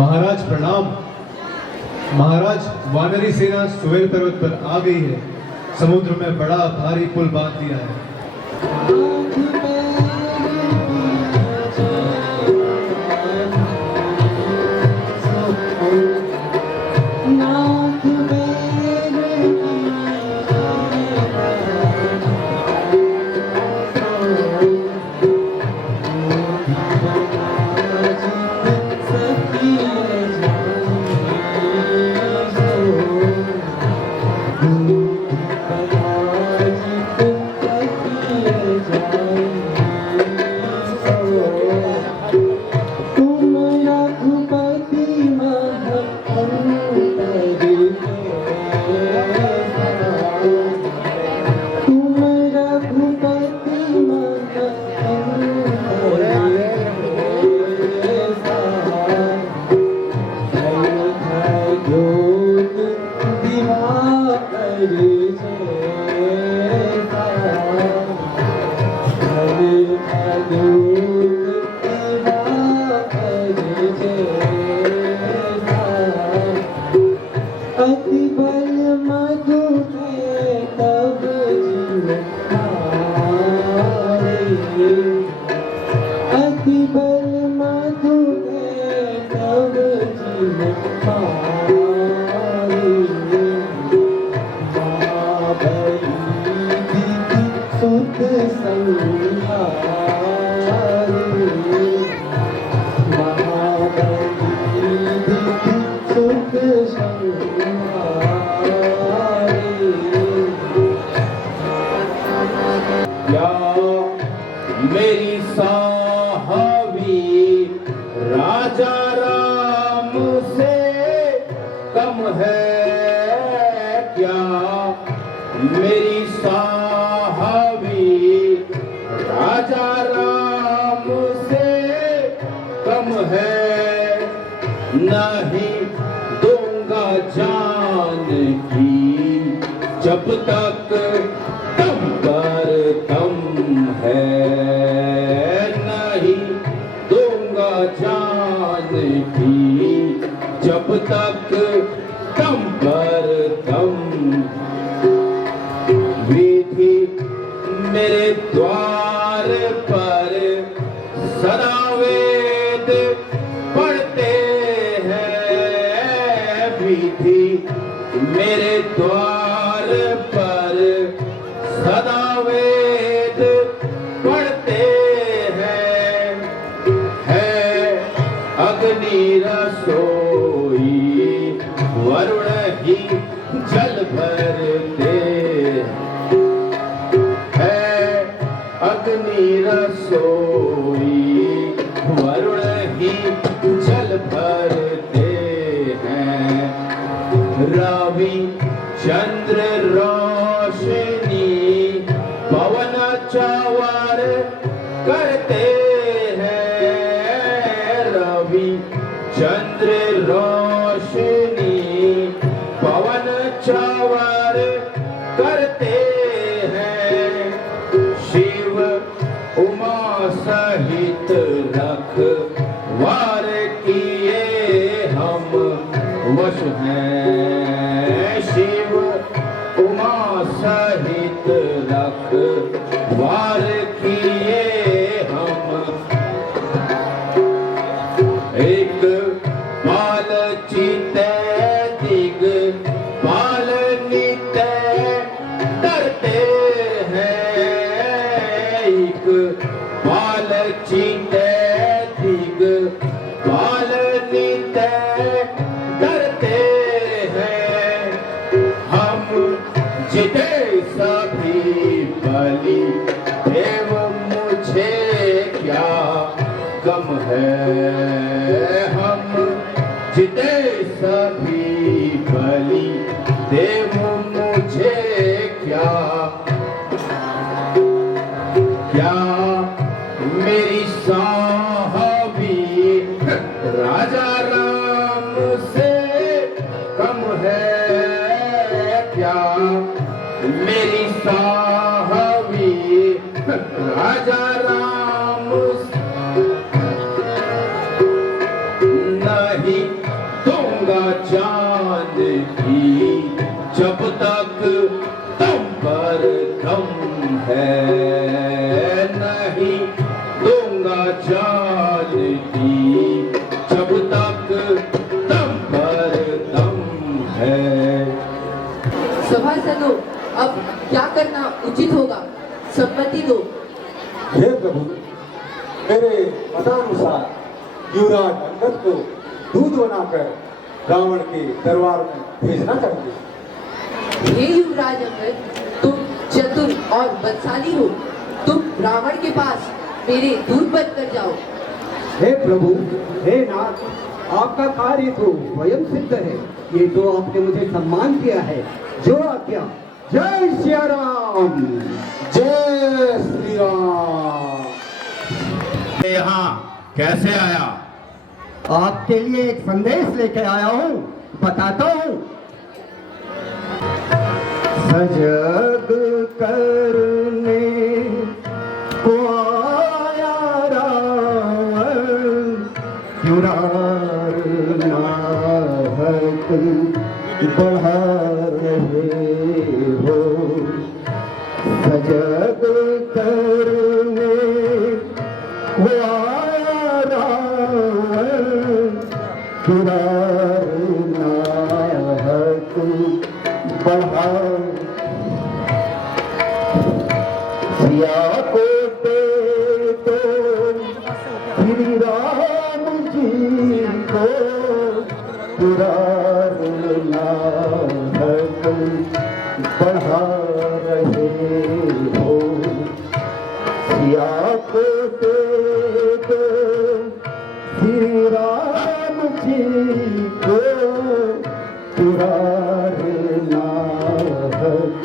महाराज प्रणाम। महाराज, वानरी सेना सुवेल पर्वत पर आ गई है। समुद्र में बड़ा भारी पुल बांध दिया है। मेरी साहबी राजा राम से कम है क्या? मेरी साहबी राजा राम से कम है। नहीं दूंगा जान की जब तक दम पर दम है। नहीं दूंगा जान की जब तक दम पर दम। विधि मेरे द्वार पर सदा वेद पढ़ते हैं। विधि मेरे द्वार पर सदा वेद पढ़ते हैं। है अग्नि रसोई वरुण ही जल भरते है। अग्नि रसोई वरुण ही जल भरते हैं। रवि चंद्र रोशनी पवन चवर करते हैं। रवि चंद्र रोशनी पवन चवर करते हैं। शिव उमा सहित रखवार किए हम वश हैं। शिव उमा सहित रखवार किए हम। एक बाल चिते दिग बाल निते डरते हैं। एक बाल चिते दिग बाल निते डरते हैं। हम जिते सभी बलि देव मुझे क्या गम है। हम जिते सभी बलि देव मुझे क्या क्या? मेरी साहबी राजा राम से कम है क्या? मेरी साहबी राजा राम नहीं जानती जब तक दम पर दम है। सभासदों, अब क्या करना उचित होगा? सम्मति दो। हे प्रभु, मेरे मतानुसार युवराज अंगद को दूध बनाकर रावण के दरबार में भेजना चाहिए। हे युवराज अंगद, तुम चतुर और बलशाली हो। तुम रावण के पास मेरे दूध बनकर जाओ। हे प्रभु, हे नाथ, आपका कार्य तो स्वयं सिद्ध है। ये तो आपने मुझे सम्मान किया है। जो आज्ञा। जय सिया राम। जय श्री राम। यहाँ कैसे आया? आपके लिए एक संदेश लेके आया हूँ, बताता हूँ। सजग करने को आया रावण, चुरार नाहक बढ़ा रहे हो। सजग करने को आया रावण, चुरार नाहक बढ़ा। सिया को दे दो श्री राम जी को, चुरार नाहक बढ़ा रहे हो। सिया को दे दो श्री राम जी को, चुरार नाहक।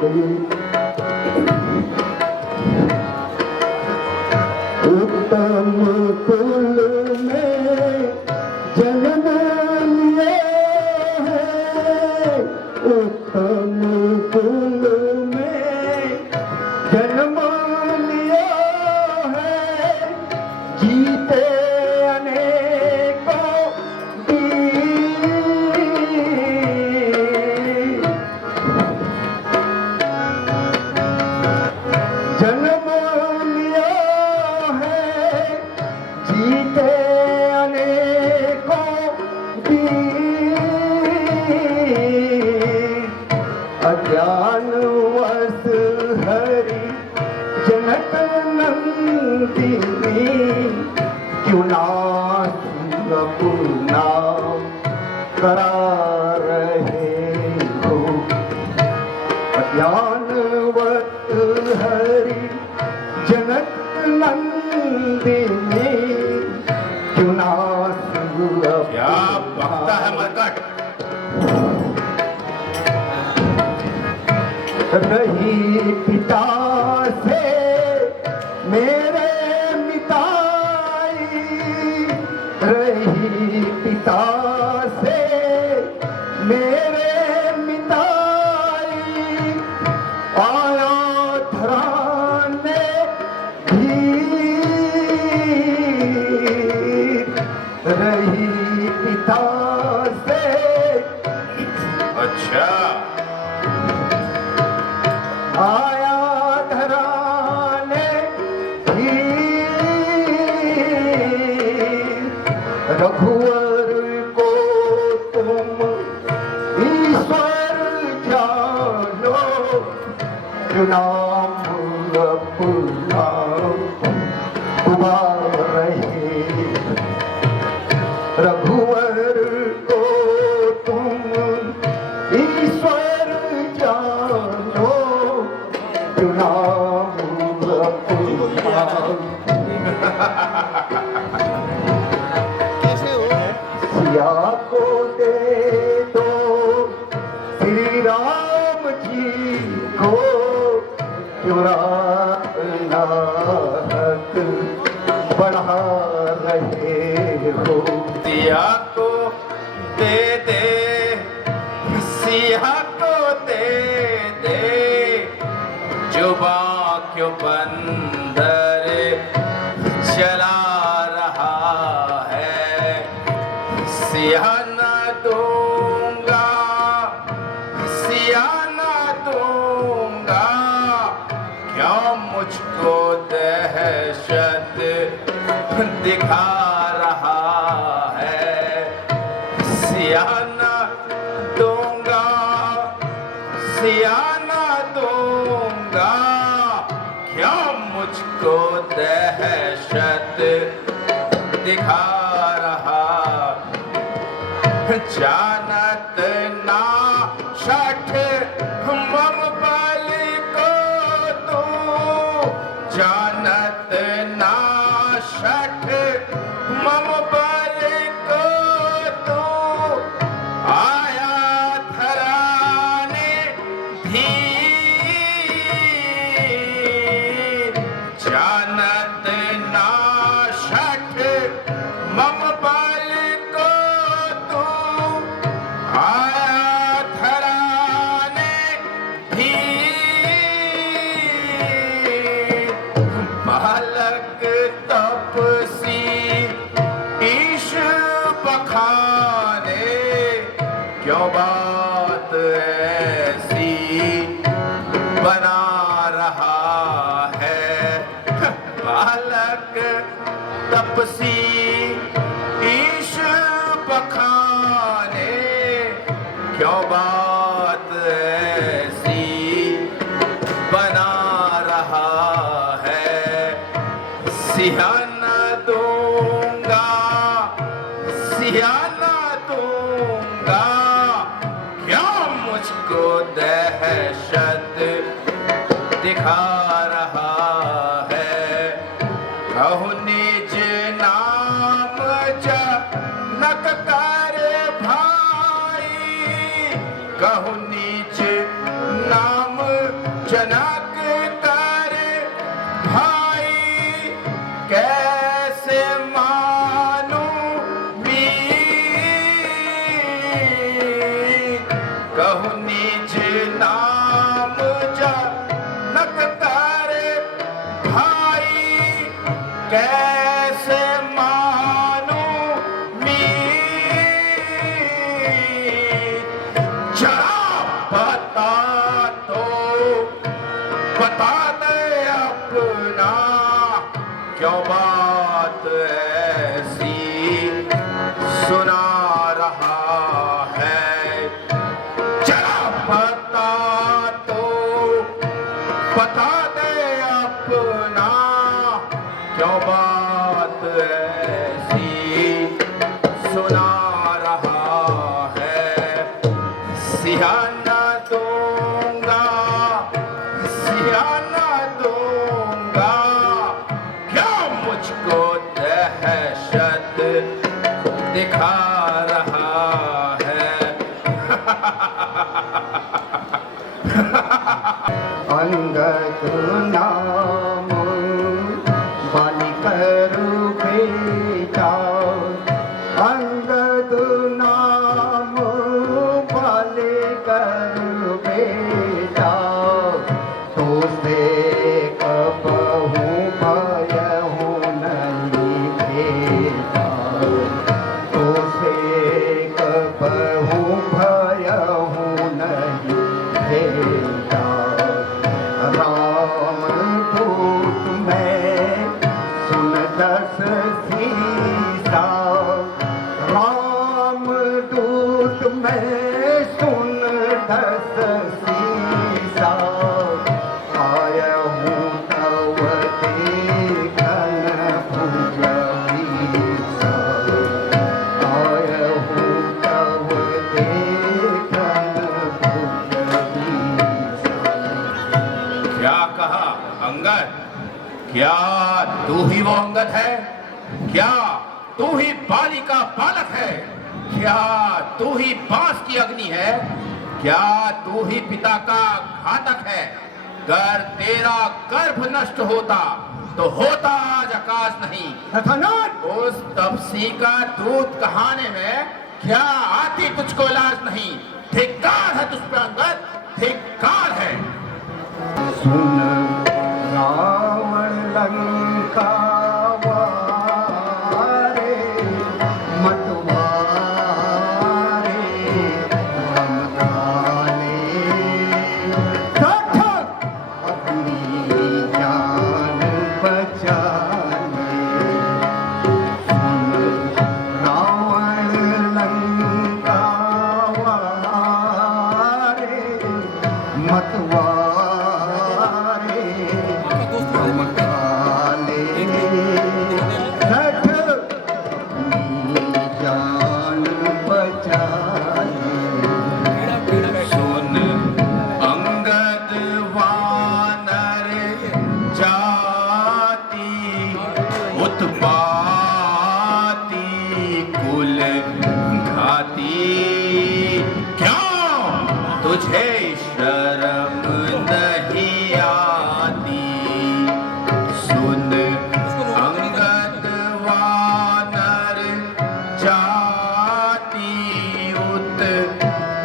उत्तम कुल में जन्म लिया है, उत्तम कुल में जन्म लिया है। जीते अनेकों वीर, जन्म लिया है। जीते अनेकों वीर, अज्ञानवश हरि जनक नंदिनी, क्यों ना अपना करा रहे हो। अज्ञानवश हरि जनक नंदिनी, क्यों ना क्या बकता है मरकट? रही पिता से मेरे मिताई, रही पिता से मेरे मिताई। आया धराने भी रही पिता से। अच्छा, आया धराने भी रघुवर को तुम ईश्वर जानो, नाम अपना उबार रहे। रघुवर को तुम ईश्वर जानो, नाम अपना। सिया को दे दो श्री राम जी को, चुरार नाहक बढ़ा रहे हो। सिया को दे दे, सिया को दे दे, जुबां क्यों बंदर चला रहा है। सिया न दूंगा, सिया न दूंगा, क्यों मुझको दहशत दिखा रहा है। सियाना दूंगा, सियाना दूंगा, क्या मुझको दहशत दिखा रहा। जानत ना शठ मम बल को तू, जानत ना शठ मम बल को तू, आया थराने धीर। जानत ना शठ मम बल को तू, आया थराने धीर। बालक तपसी ईश बखाने, क्यों बात ऐसी बना रहा है। बालक तपसी ईश बखाने, क्यों बात ऐसी बना रहा है। सियाना दूंगा, सियाना दूंगा, क्या मुझको दहशत दिखा रहा है। कहूँ निज नाम जनक कर भाई, कहूँ निज नाम जनक कर भाई, कैसे मानूं मीत। कहूँ निज नाम जनक कर भाई, कैसे मानूं मीत। जरा बता तो बता दे अपना, क्यों बात ऐसी सुना रहा है। जरा बता तो बता दे अपना, क्यों बात ऐसी सुना रहा है। सियाना दूंगा, सियाना दूंगा, क्या मुझको दहशत दिखा रहा है। अंगद नाम बालिकर बेटा, अंगद नाम बालिकर बेटा, तो से कबहू भयहू नहीं भेटा, तो से कबहू भयहू नहीं भेटा। राम दूत में सुन दस सीसा, राम दूत में सुन दस सीसा, आयहूँ तव देखन भुज बीसा, आयहूँ तव देखन भुज बीसा। क्या कहा अंगद? क्या तू ही वो अंगद है? क्या तू ही बाली का बालक है? क्या तू ही बांस की अग्नि है? क्या तू ही पिता का घातक है? अगर तेरा गर्भ नष्ट होता तो होता आज आकाश नहीं। उस तपसी का दूध कहाने में क्या आती तुझको लाज नहीं? धिक्कार है तुझ पे अंगद, धिक्कार है। सुन रावण लंका वारे, मतवारे धमकाने, अपनी जान बचाने, सठ जान बचा सुन अंगद वानर जाति उत्पाती कुल घाती क्यों तुझे शर्म नहीं आती सुन अंगद वानर जाति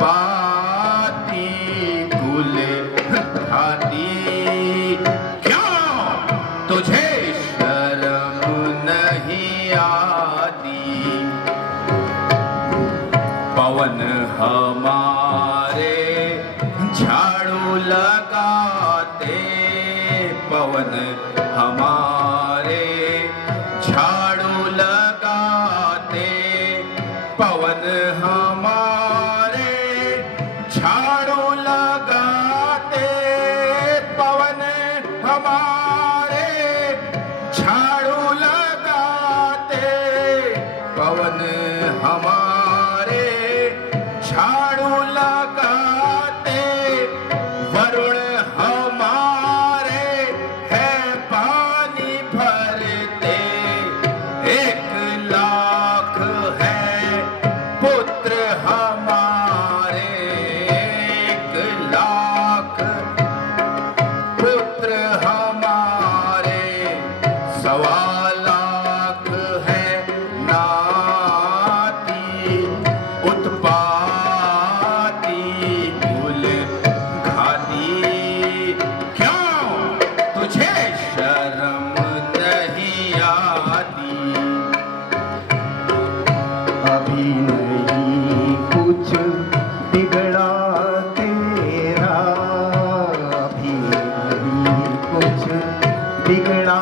उत्पाती कुल घाती क्यों तुझे शर्म नहीं आती पवन हमारे झाड़ू लगाते पवन हमारे झाड़ू लगाते पवन हमारे झाड़ू लगाते पवन हमारे झाड़ू लगाते पवन हमारे झाड़ू लगाते वरुण हमारे है पानी भरते 1,00,000 है पुत्र हमारे 1,00,000 पुत्र हमारे 1,25,000 है नाती उत्पाती कुल घाती क्यों तुझे शर्म नहीं आती अभी नहीं कुछ बिगड़ा तेरा अभी नहीं कुछ बिगड़ा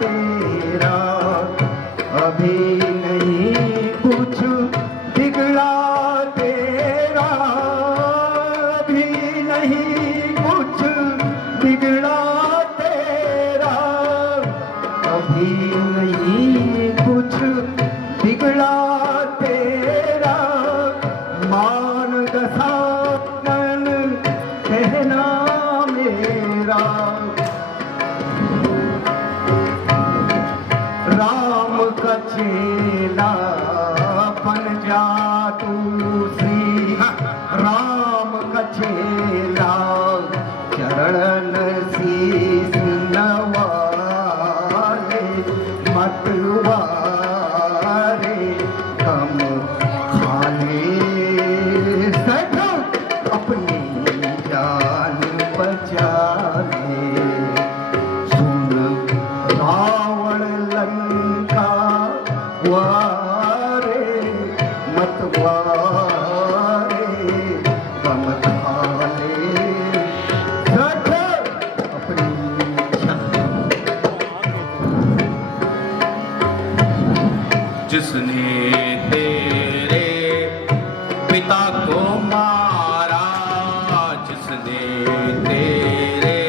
तेरा अभी नहीं कुछ बिगड़ा तेरा अभी नहीं कुछ बिगड़ा तेरा अभी नहीं कुछ बिगड़ा तेरा मान दसानन कहना मेरा राम का चेला बन जा तू श्री राम का चेला चरण शीस नवाले मतवारे कम खाले सठ अपनी जान बचा ले सुन रावण लंका वारे मतवारे कम खाले सठ अपनी जिसने तेरे पिता को मारा जिसने तेरे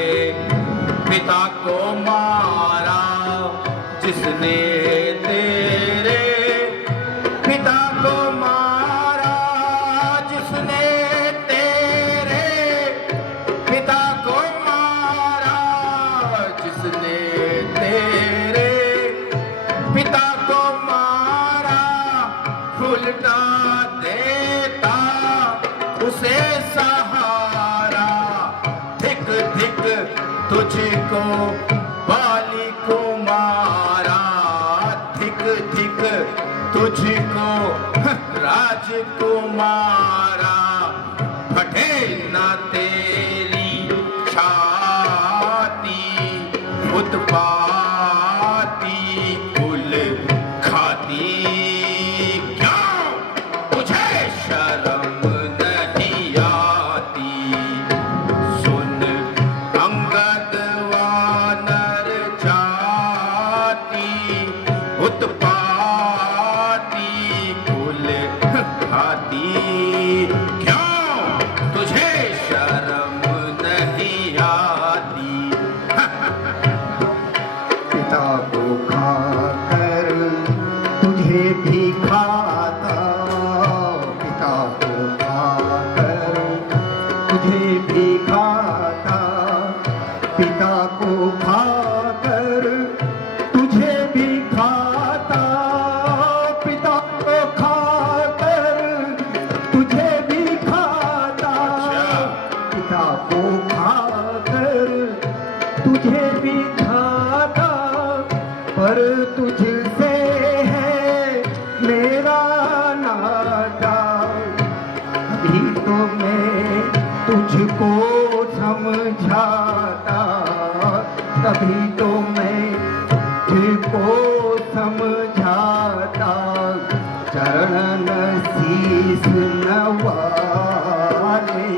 पिता को मारा जिसने तेरे पिता को मारा जिसने तेरे पिता को मारा जिसने तेरे पिता को मारा उल्टा देता उसे सहारा धिक धिक तुझको बाली को मारा धिक धिक तुझको राजकुमारा फटे ना तेरी छाती उत्पाती कुल खाती क्यों तुझे शर्म नहीं आती सुन अंगद वानर जाति उत्पाती कुल खाती क्यों तुझे शर्म नहीं आती पिता को खाकर तुझसे है मेरा नाता, अभी तो मैं तुझको समझाता, तभी तो मैं तुझको समझाता। चरण शीस नवारे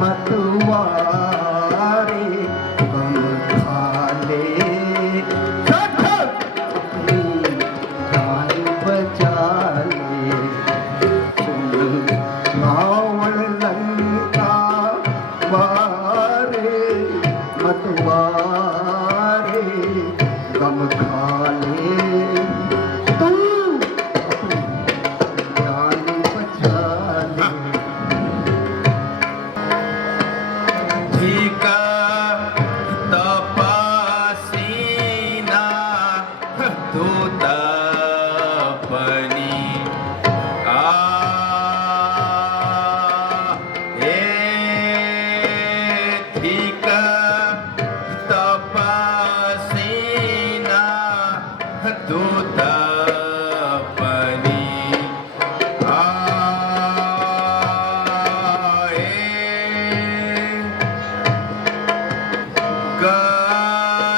मतवारे गम खाले, अपनी जान बचा ले। सुन रावण लंका वारे मतवारे गम खाले, तू अपनी जान बचा ले। ठीक तपासीना तू तपनी हे ठीक तपासीना तू तपनी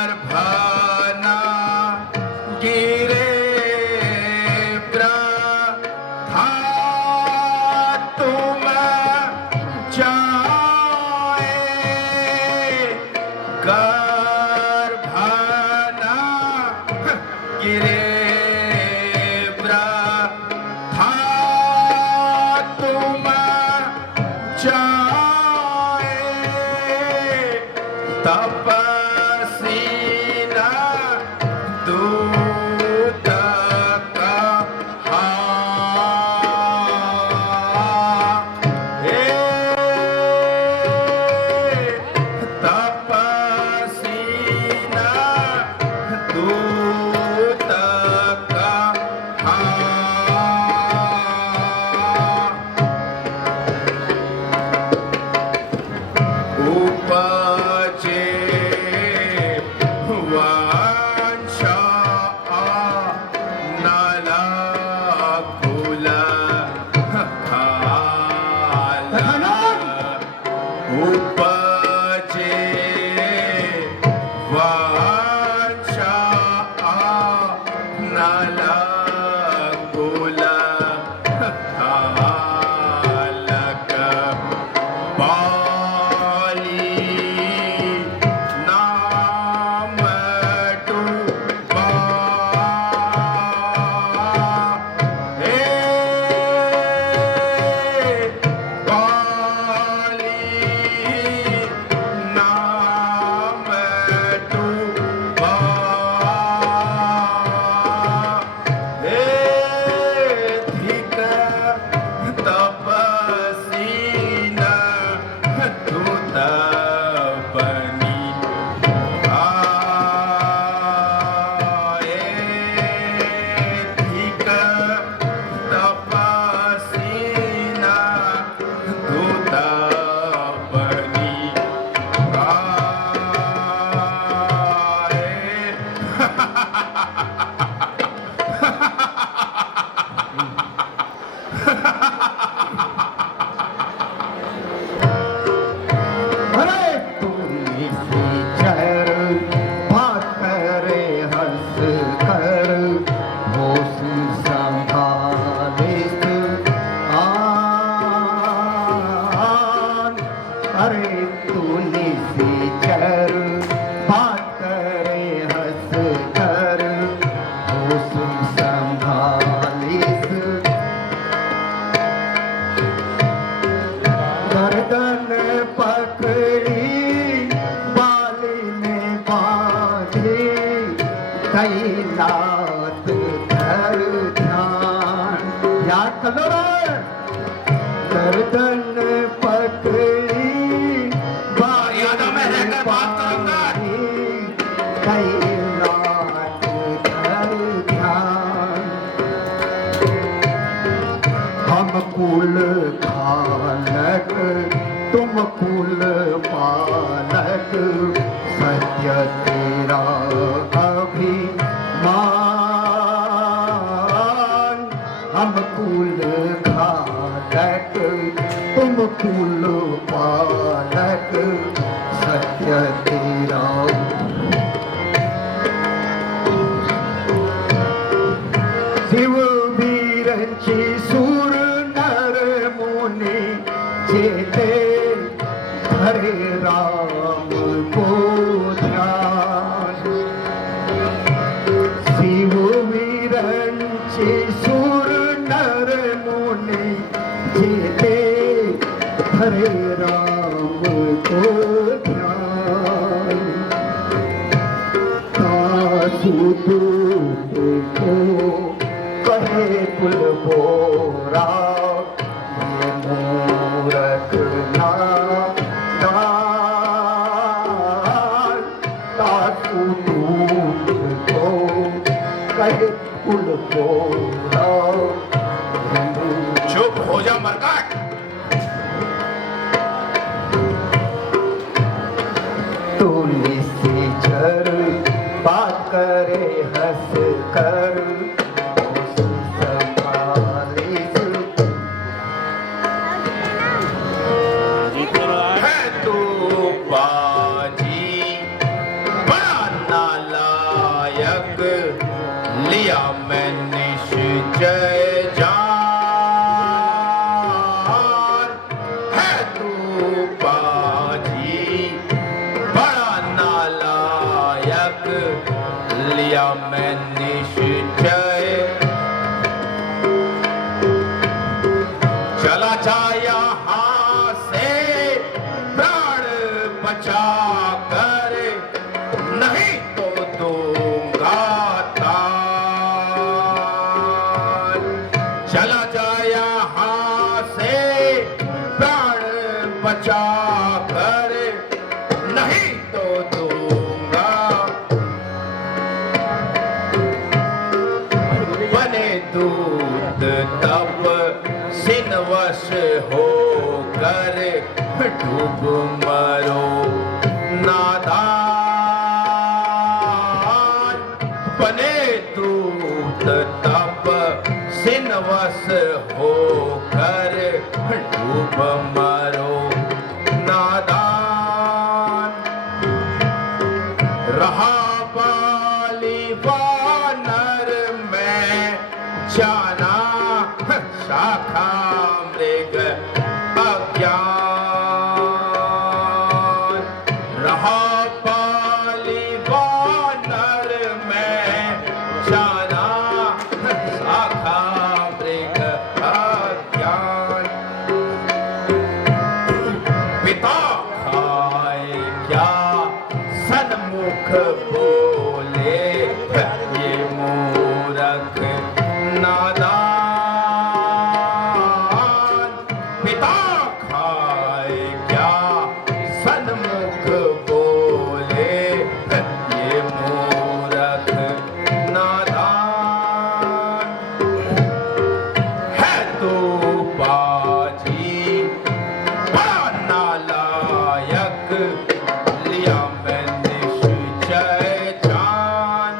गर्भना गिरे प्रथा तुम जाए, गर्भना गिरे प्रथा तुम जाए, तपसीना दूत कहा, हे तपसीना दूत कहा। उपजे वांछा नला कुल खाला, उपजे वांछा नला कुल खालक, बाली नाम टूपा, हे बाली नाम टूपा, हे धिक तपसीना तू तपनी, धिक तपसीना तू तपनी। अरे तुम से चर बात करे हंस कर, होश संभाले आन। अरे तूने से चर बात करे हंस कर, होश संभाले गर्दन पकड़ी बाली ने बांधी, कैलात धर ध्यान, याद करो रे। गर्दन पकड़ी मर्यादा में रहकर बात करूंगा। कैलात धर ध्यान, हम कुल खालक तुम कुल पालक, सत्य तेरा अभिमान। हम कुल घातक तुम कुल पालक सत्य तेरा शिव वीरंची सूर नर मुनि जेते हरे राम को ध्यान शिव वीरंची सूर नर मुनि जेते हरे राम को ध्यान तासु दूत को कहे कुल बोरा ये मूरख नादान तासु दूत को कहे कुल बोरा चुप हो जा मरकाट। तू निश्चर बात करे हंस कर है तू बाजी बड़ा नालायक, लिया मैं निश्चय जान। है तू बाजी बड़ा नालायक, लिया मैं निश्चय। चला जा यहाँ से प्राण बचा कर, नहीं तो दूंगा तान। चला जा यहाँ से प्राण बचा कर, नहीं तो दूंगा। बने दूत तब सिनवश हो कर, डूब मरो नादान। बने दूत तब सिनवश हो कर, डूब मरो नादान। रहा बाली वानर में जाना, शाखा मृग अज्ञान। रहा बाली वानर में जाना, शाखा मृग अज्ञान। पिता खाए क्या सन्मुख बोले, ये मूरख नादान। पिता खाए क्या सन्मुख बोले, ये मूरख नादान। है तो बाजी बड़ा नालायक, लिया मैं निश्चय जान।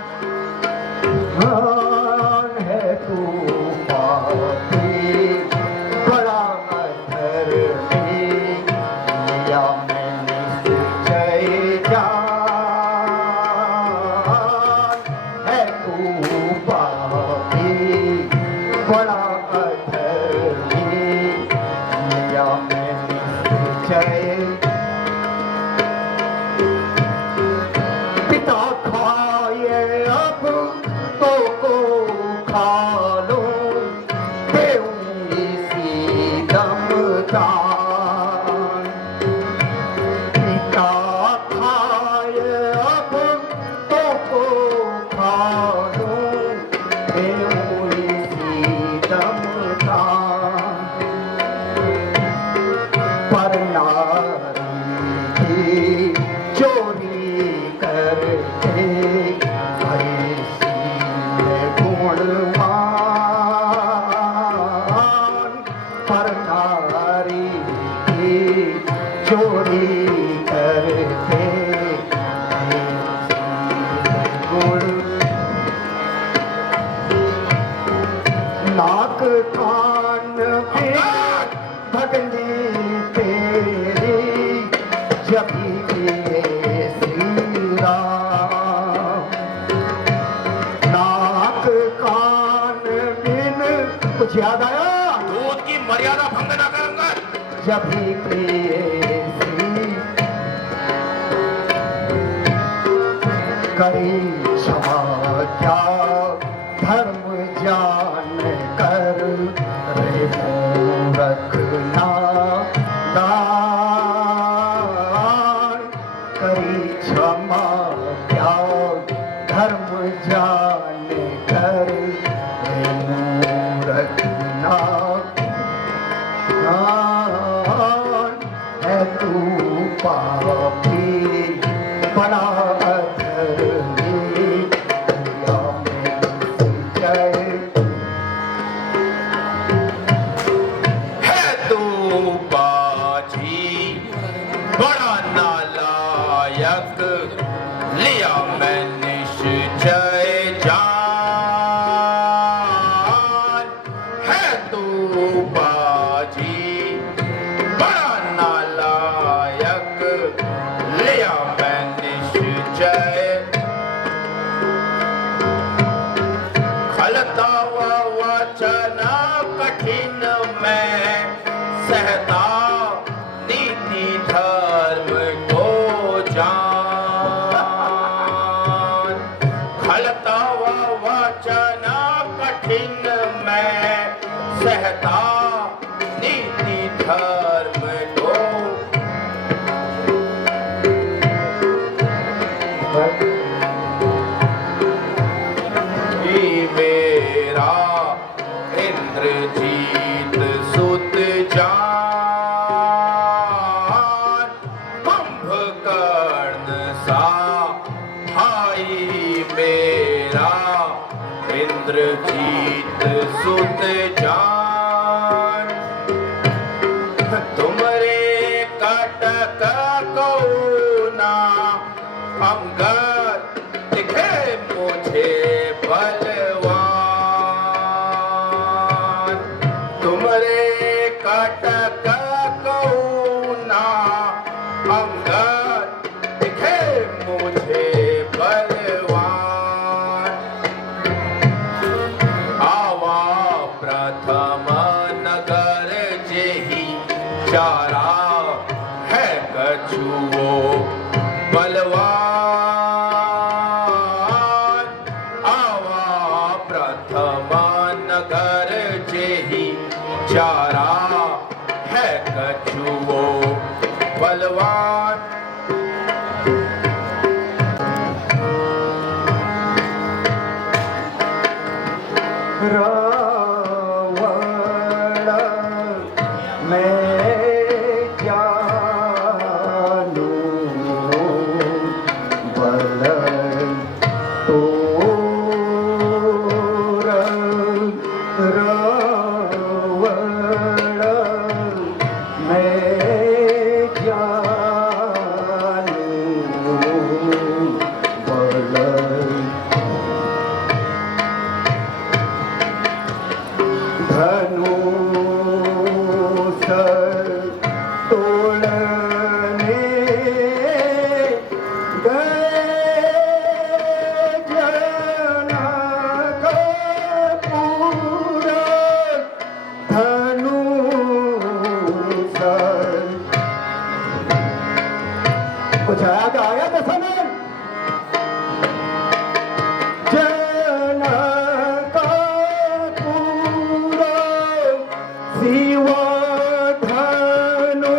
मान है तू पापी बड़ा अधर्मी, लिया मैंने निश्चय जान। है तू पापी बड़ा अधर्मी, लिया मैंने निश्चय। पिता खाए अब तो को खा लो, देऊंगी सी दमदान। पिता खाए अब तो को खा लो, देऊंगी सी दमदान। पर नारी की चोरी करके ऐसी गुणवान। कान पे भगनी तेरी जब किए श्री राम। नाक कान बिन कुछ याद आया? दूध की मर्यादा भंग ना कर अंगद। जब किए श्री करी क्षमा क्या धर्म जान कर रे मूरख नादान। करी क्षमा क्या धर्म जान कर रे मूरख नादान। है तू पापी बड़ा लिया मैं निश्चय जान। है तू बाजी बड़ा नालायक, लिया मैं निश्चय। खलता हुआ वचन कठिन मैं सहता, नीति धर्म को जान। खलता हुआ वचन कठिन मैं सहता, नीति धर्म को। ये मेरा इंद्रजीत सुत जान, कुंभकर्ण सा भाई मेरा इंद्रजीत सुत जान। तुमरे कटक कौना अंगद दिखे मुझे बलवान। तुमरे कटक कौना अंगद दिखे मुझे बलवान। आवा प्रथम नगर जेहि चारा, है कछुओ बलवान। आवा प्रथम नगर जेहि चारा, है कछुओ बलवान। रावण मैं जानू बल तोर। रावण मैं जानू बल धनुष तोड़ने गए जनकपुर। धनुष कुछ याद आया था समय? शिव धनु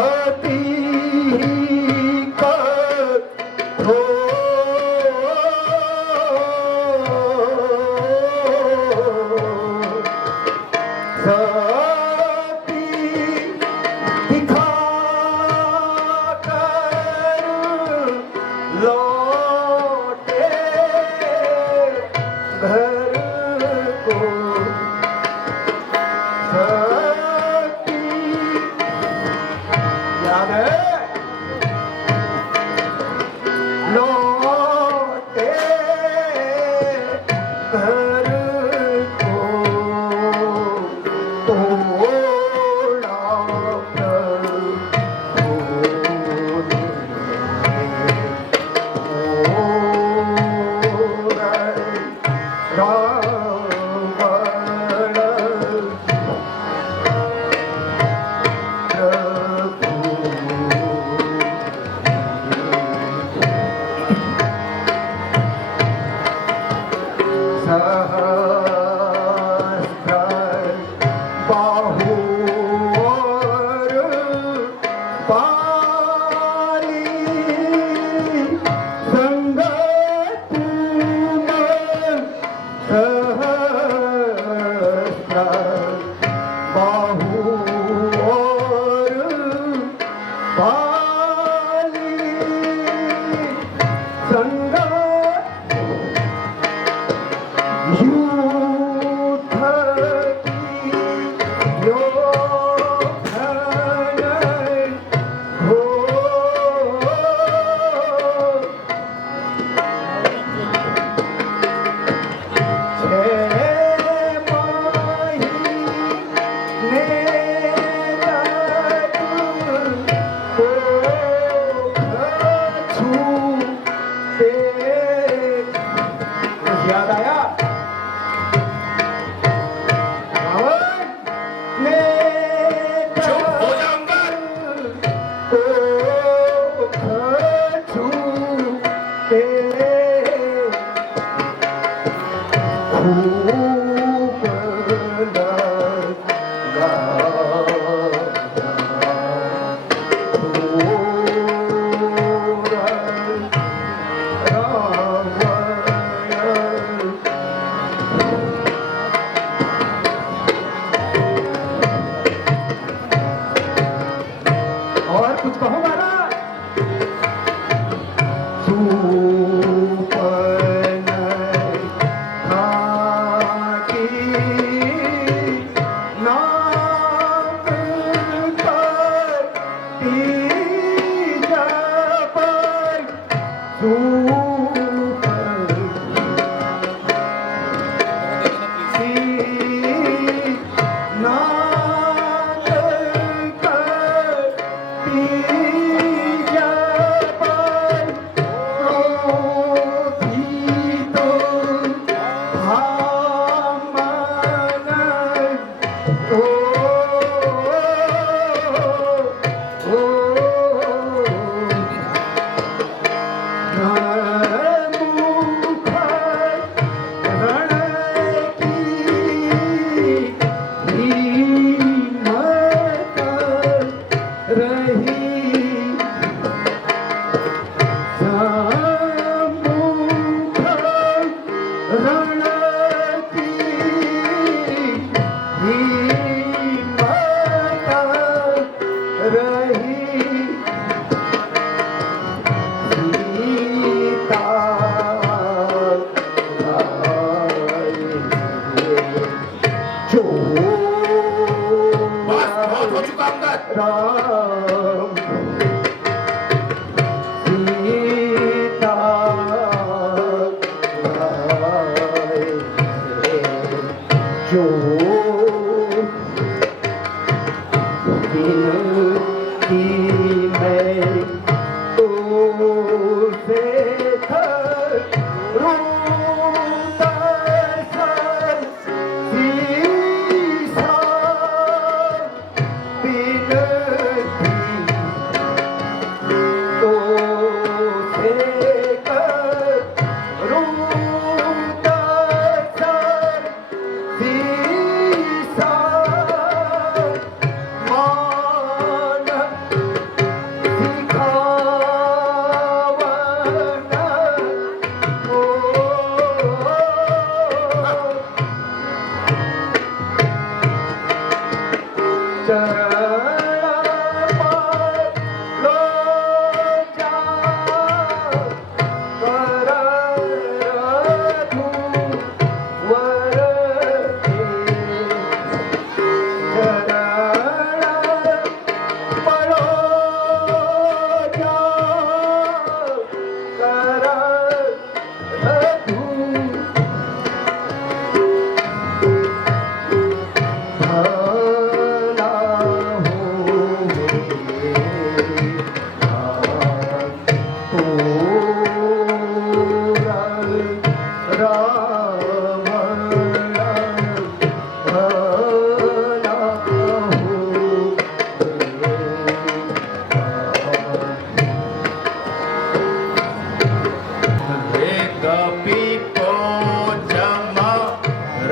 अति कठोर। सती दिखा कर लौटे घर को। सती याद है? लौटे घर को। याद आया रावण ने चुप हो जा अंगद। और कुछ कहो महाराज सुपन खान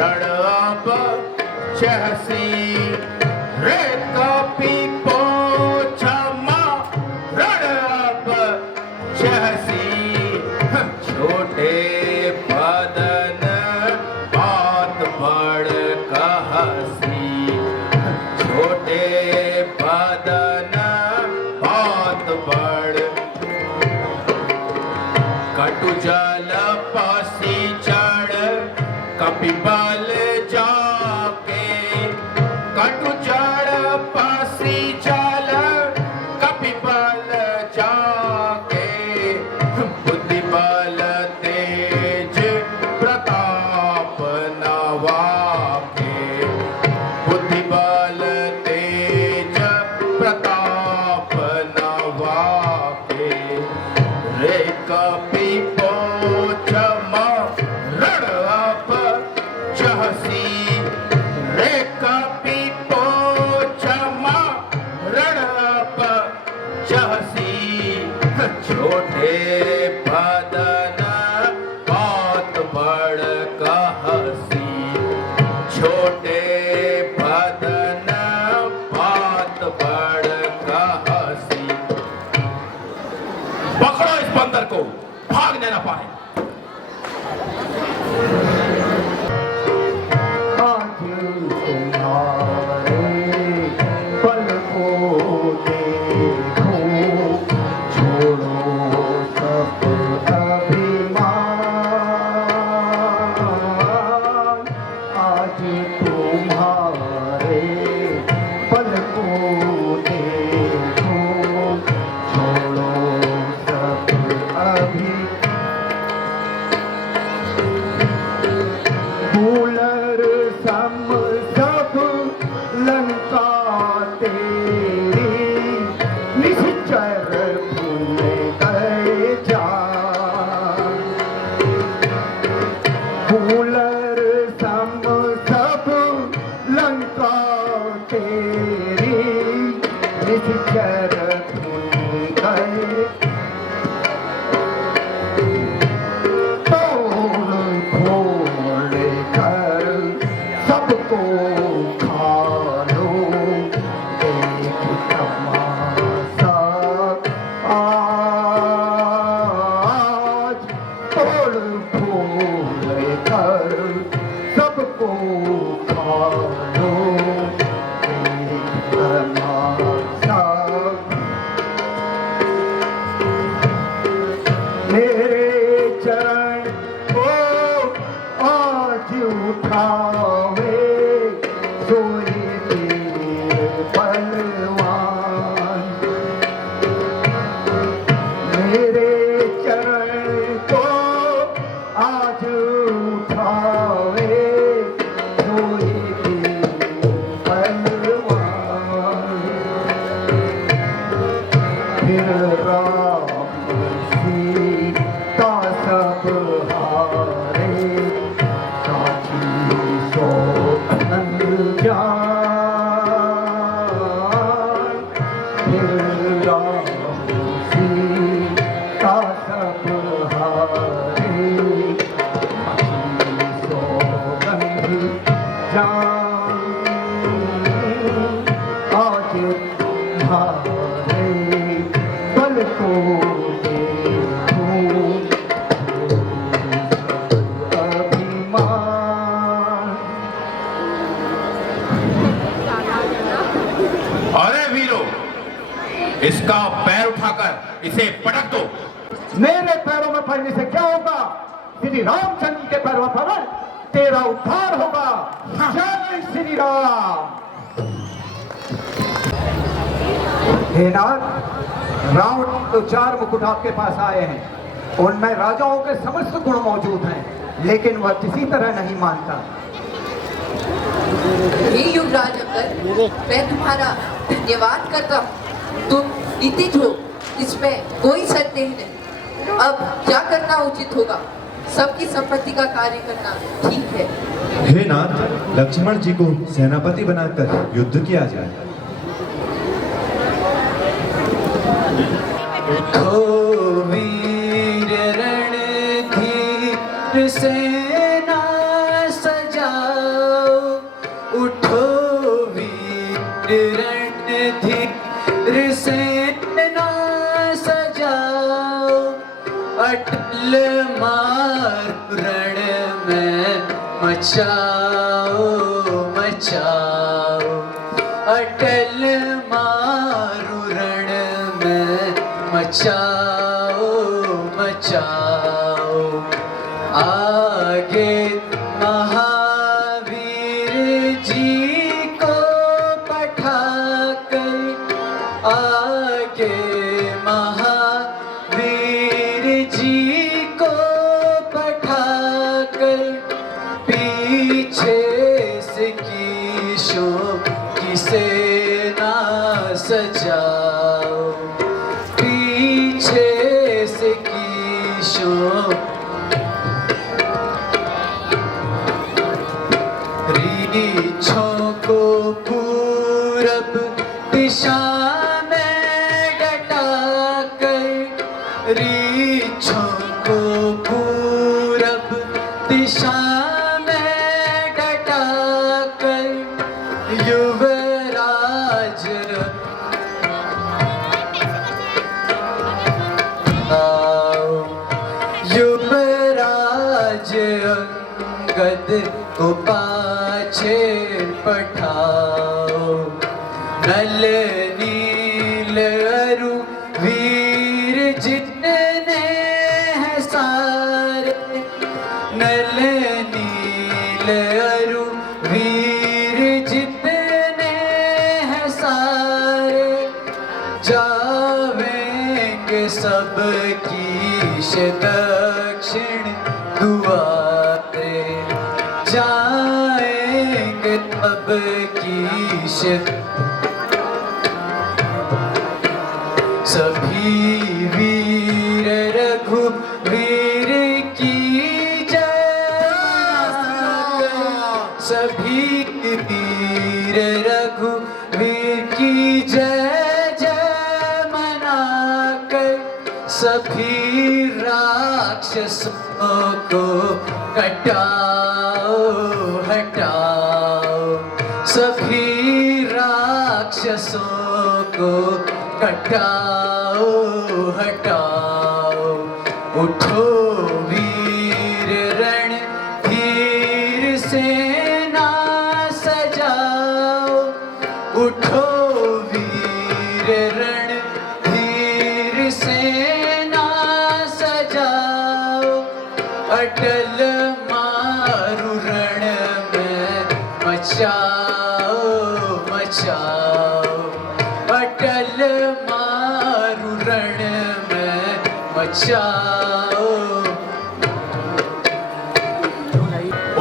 रण अब चहसी रे कपि पोछमा रण अब चहसी छोटे बदन बात बड़ कहसी छोटे बदन बात बड़ कटु जल पसी चढ़ कपिबल जाके कटु जल पसी जल कपिबल जाके बुद्धि बल तेज प्रताप नवाके बुद्धि बल तेज प्रताप नवाके रे कपि पोछमा रण अब चहसी रे कपि पोछमा रण अब चहसी छोटे बदन बात बड़ कहसी छोटे बदन बात बड़ कहसी पकड़ो इस बंदर को भागने न पाए आज तुम्हारे पल को देखूं, छोड़ो सब अभिमान। आज तुम्हारे पल को देखूं, छोड़ो सब भूलर सम सब लंका तेरी निश्चर भूल गए जान। भूलर सम सब लंका तेरी निश्चर भूल गए खोल कर सबको खा लो एक तमाशा आज। तोड़ खोल कर सबको खा लो एक तमाशा। मेरे चरण को आज उठावे सोई वीर बलवान। मेरे चरण को आज उठावे सोई वीर बलवान। फिर राम सीता सब हारे साथी सो अनजान। फिर राम सीता सब हारे साथी सो अनजान। आज तुम्हारे बल को देखूं, अभिमान। अरे वीरो इसका पैर उठाकर इसे पटक दो मेरे पैरों में पड़ने से क्या होगा? श्री रामचंद्र के पैरों में पड़ तेरा उद्धार होगा। जय श्री राम। हे नाथ, रावण तो 4 मुकुट आपके पास आए हैं, उनमें राजाओं के समस्त गुण मौजूद हैं, लेकिन वह किसी तरह नहीं मानता। हे युवराज अंगद, मैं तुम्हारा धन्यवाद करता हूँ। तुम नीतिज हो, इसमें कोई संदेह नहीं। अब क्या करना उचित होगा? सबकी संपत्ति का कार्य करना ठीक है। हे नाथ, लक्ष्मण जी को सेनापति बनाकर युद्ध किया जाए। वीर रणधीर सेना सजा मचाओ मचाओ अटल मारु रण में मचाओ मचाओ आगे महावीर जी को पठाकर आगे महावीर जी को पठाकर पीछे से कीशों की सेना सजाओ पीछे से कीशों रीछों को पूरब दिशा में डटाकर रीछों को पूरब दिशा में डटाकर युवराज आओ युवराज अंगद को पाछे पठाओ नल नील अरु वीर जितने हैं सारे नल नील अरु वीर जितने हैं सारे जावेंगे सब कीश दक्षिण दुआरे जाएंगे तब कीश सभी वीर रघुवीर की जय सभी वीर रघुवीर की जय जय मनाकर सभी राक्षसों को कटाओ हटाओ सभी राक्षसों को कटाओ हटाओ उठो वीर रण धीर सेना सजाओ उठो वीर रण धीर सेना सजाओ अटल मारु रण में मचाओ मचाओ अटल मारु रण में मचाओ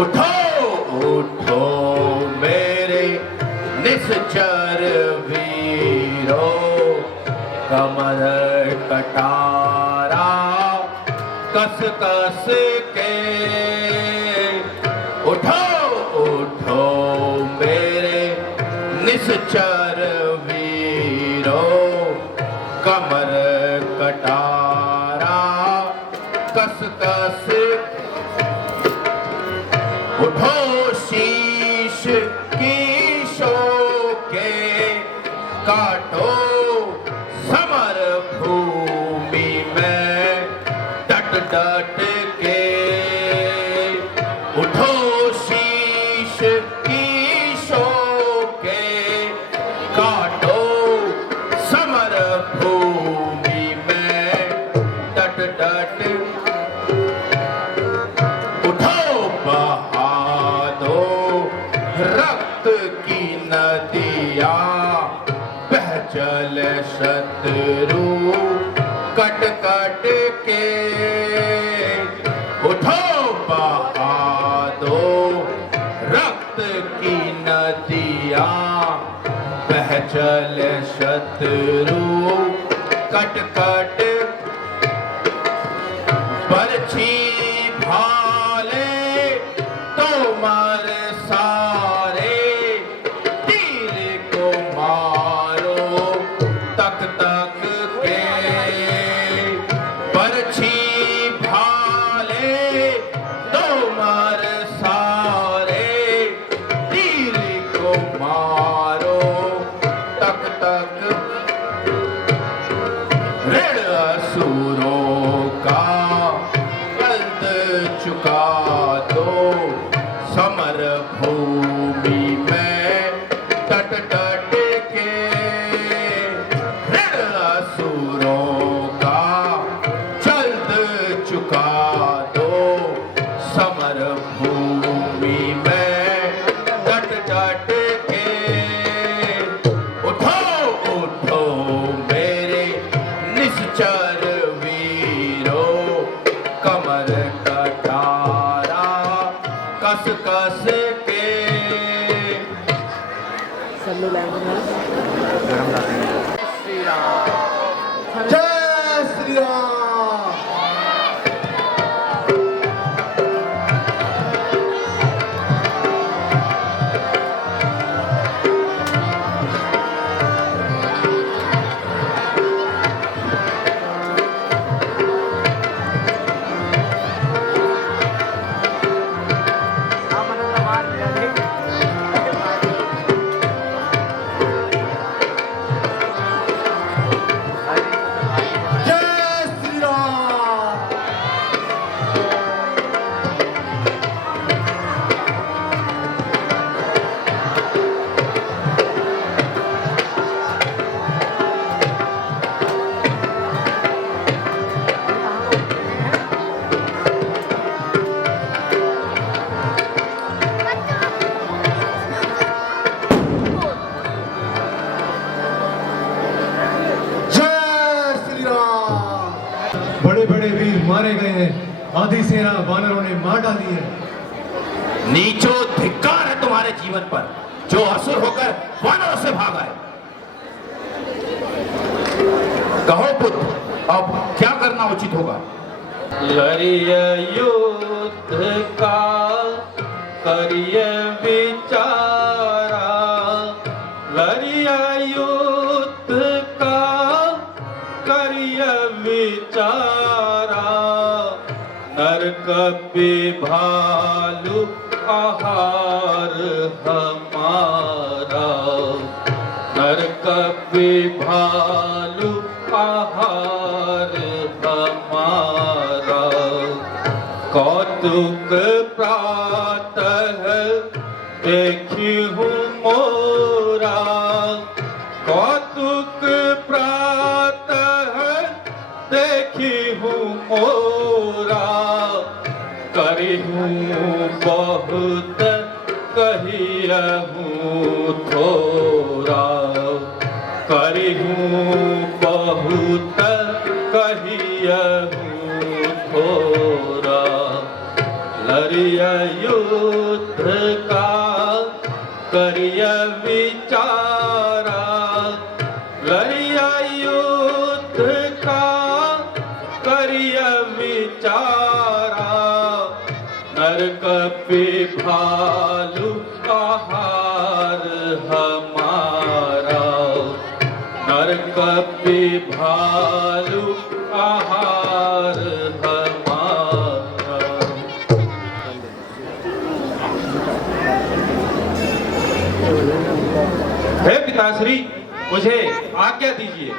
उठो उठो मेरे निश्चर वीरो कमर कटारा कस कस के उठो उठो मेरे निश्चर वीरो कमर कटारा कस कस उठो शीश कीशो के काटो समर भूमि में डट डट के उठो शीश कीशो के काटो समर भूमि में डट डट उठो बहा दो रक्त की नदिया बह चले शत्रु कट कट के उठो बहा दो रक्त की नदिया बह चले शत्रु कट कट बरछी भाले तोमर सारे तीर को मारो तक तक के बरछी भाले तोमर सारे तीर को मारो तक तक ऋण समर भूमि में तट तट के ऋण असुरों का जल्द चुका दो। समर भूमि में तट तट के उठो उठो मेरे निश्चर वीरों, कमर कटारा कस कस के। जय श्री राम। जय श्री राम। जय श्री राम। बड़े बड़े वीर मारे गए हैं, आधी सेना वानरों ने मार डाली है। नीचो धिक्कार है तुम्हारे जीवन पर, जो असुर होकर वानरों से भाग आए। कहो पुत्र, अब क्या करना उचित होगा? लरिय युद्ध का करिय विचारा, लरिय युद्ध का करिय विचारा, नरक भालु आहार हमारा, नरक भालु आहार हमारा। कौतुक प्रातः देखी हूँ मोरा, कौतुक प्रातः देखी हूँ मोरा, करी हूँ बहुत कहियहूँ थोड़ा, करी हूँ बहुत कहियहूँ थोड़ा। लरिय युद्ध का करिय विचारा, लरिय युद्ध का करिय विचारा, नरक भालु आहार हमारा, नरक भालु आहार हमारा। हे पिताश्री, मुझे आज्ञा दीजिए,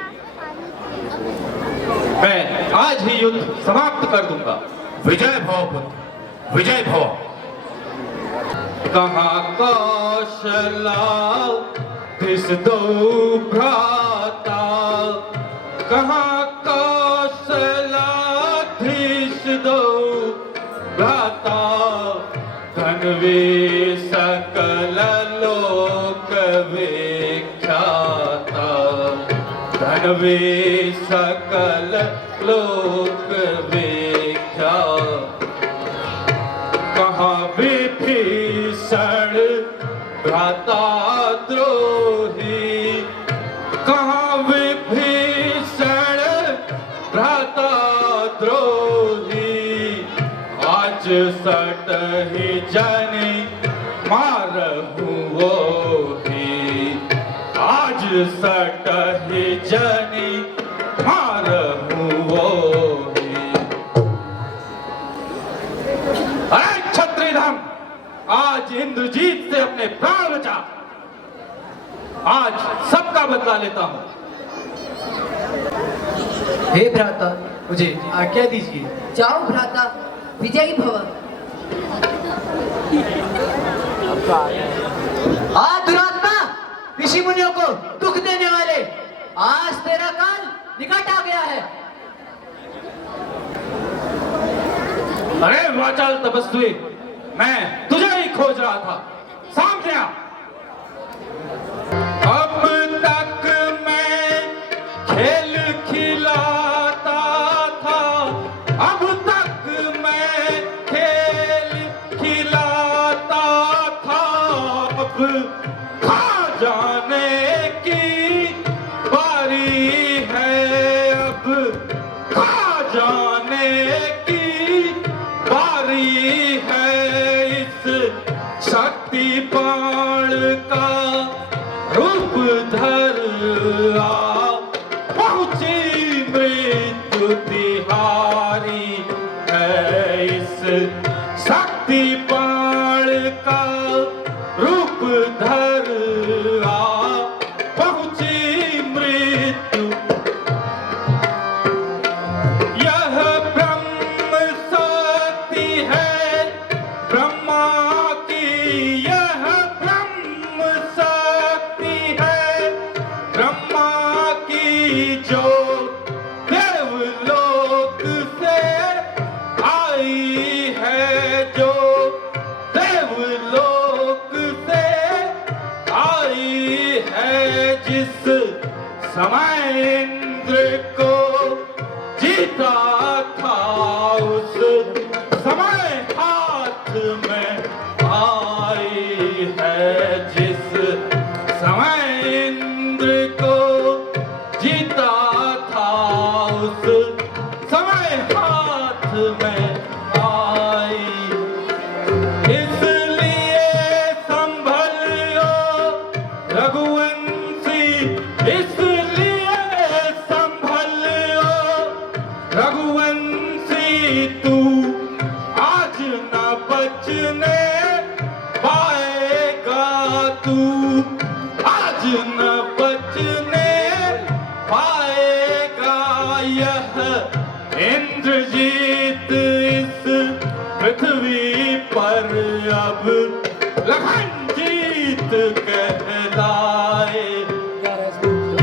मैं आज ही युद्ध समाप्त कर दूंगा। विजय भव पुत्र, विजय भव। कहाँ कौशला धिस दो भ्राता, कहाँ कौशला धिस दो भ्राता, धनवे सकल लोक विख्याता, धनवे सकल लोक विख्याता। कहाँ विभीषण भ्राता द्रोही, कहाँ विभीषण भ्राता द्रोही, आज सटहि जनि मारहु वोही, आज सटहि जनि मारहु वोही। अरे क्षत्रिय धर्म, आज इंद्रजीत से अपने प्राण बचा, आज सबका बदला लेता हूं। हे भ्राता, मुझे आज्ञा दीजिए। जाओ भ्राता, विजयी भव। दुरात्मा, ऋषि मुनियों को दुख देने वाले, आज तेरा काल निकट आ गया है। अरे वाचाल तपस्वी, मैं तुझे ही खोज रहा था, सामने आ। अब तक मैं खेल खिलाता था, अब तक मैं खेल खिलाता था, अब खा जाने की बारी है, अब खा जाने की बारी है। इस शक्ति बाण का रूप धर आ, पहुंची मृत्यु तिहारी है। इस शक्ति बाण का रूप धर आ, पहुंची मृत्यु। यह ब्रह्म शक्ति है ब्रह्मा की, यह ब्रह्म शक्ति है ब्रह्मा की, जो देवलोक से आई है, जो देवलोक से आई है। जिस समय इंद्र को जीता था, उस समय हाथ में आई है। जिस समय इंद्र को जीता था, उस समय हाथ में आई। इसलिए संभलो रघुवंशी, इसलिए संभलो रघुवंशी, तू आज न बचने पाएगा, तू आज न बचने पाएगा। यह इंद्रजीत इस पृथ्वी पर अब लखन जीत कहलाए।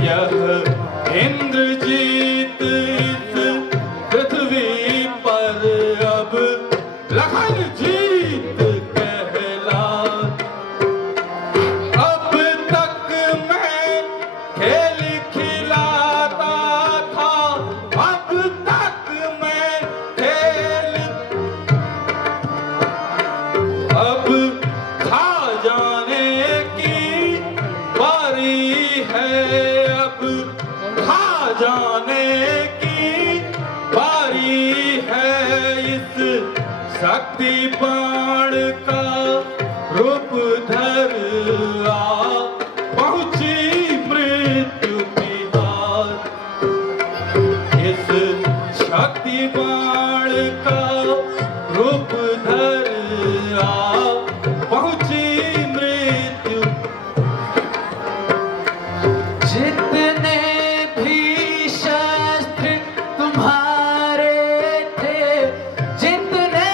यह इंद्रजीत इस पृथ्वी पर अब लखन जीत कहलाए। अब तक मैं खेल खिलाता था, अब तक मैं खेल, अब खा जाने की बारी है, अब खा जाने की बारी है। इस शक्ति बाण का रूप धर आ, पहुंची मृत्यु तिहार। इस शक्ति बाण का रूप धर आ, पहुंची मृत्यु। जितने भी शस्त्र तुम्हारे थे, जितने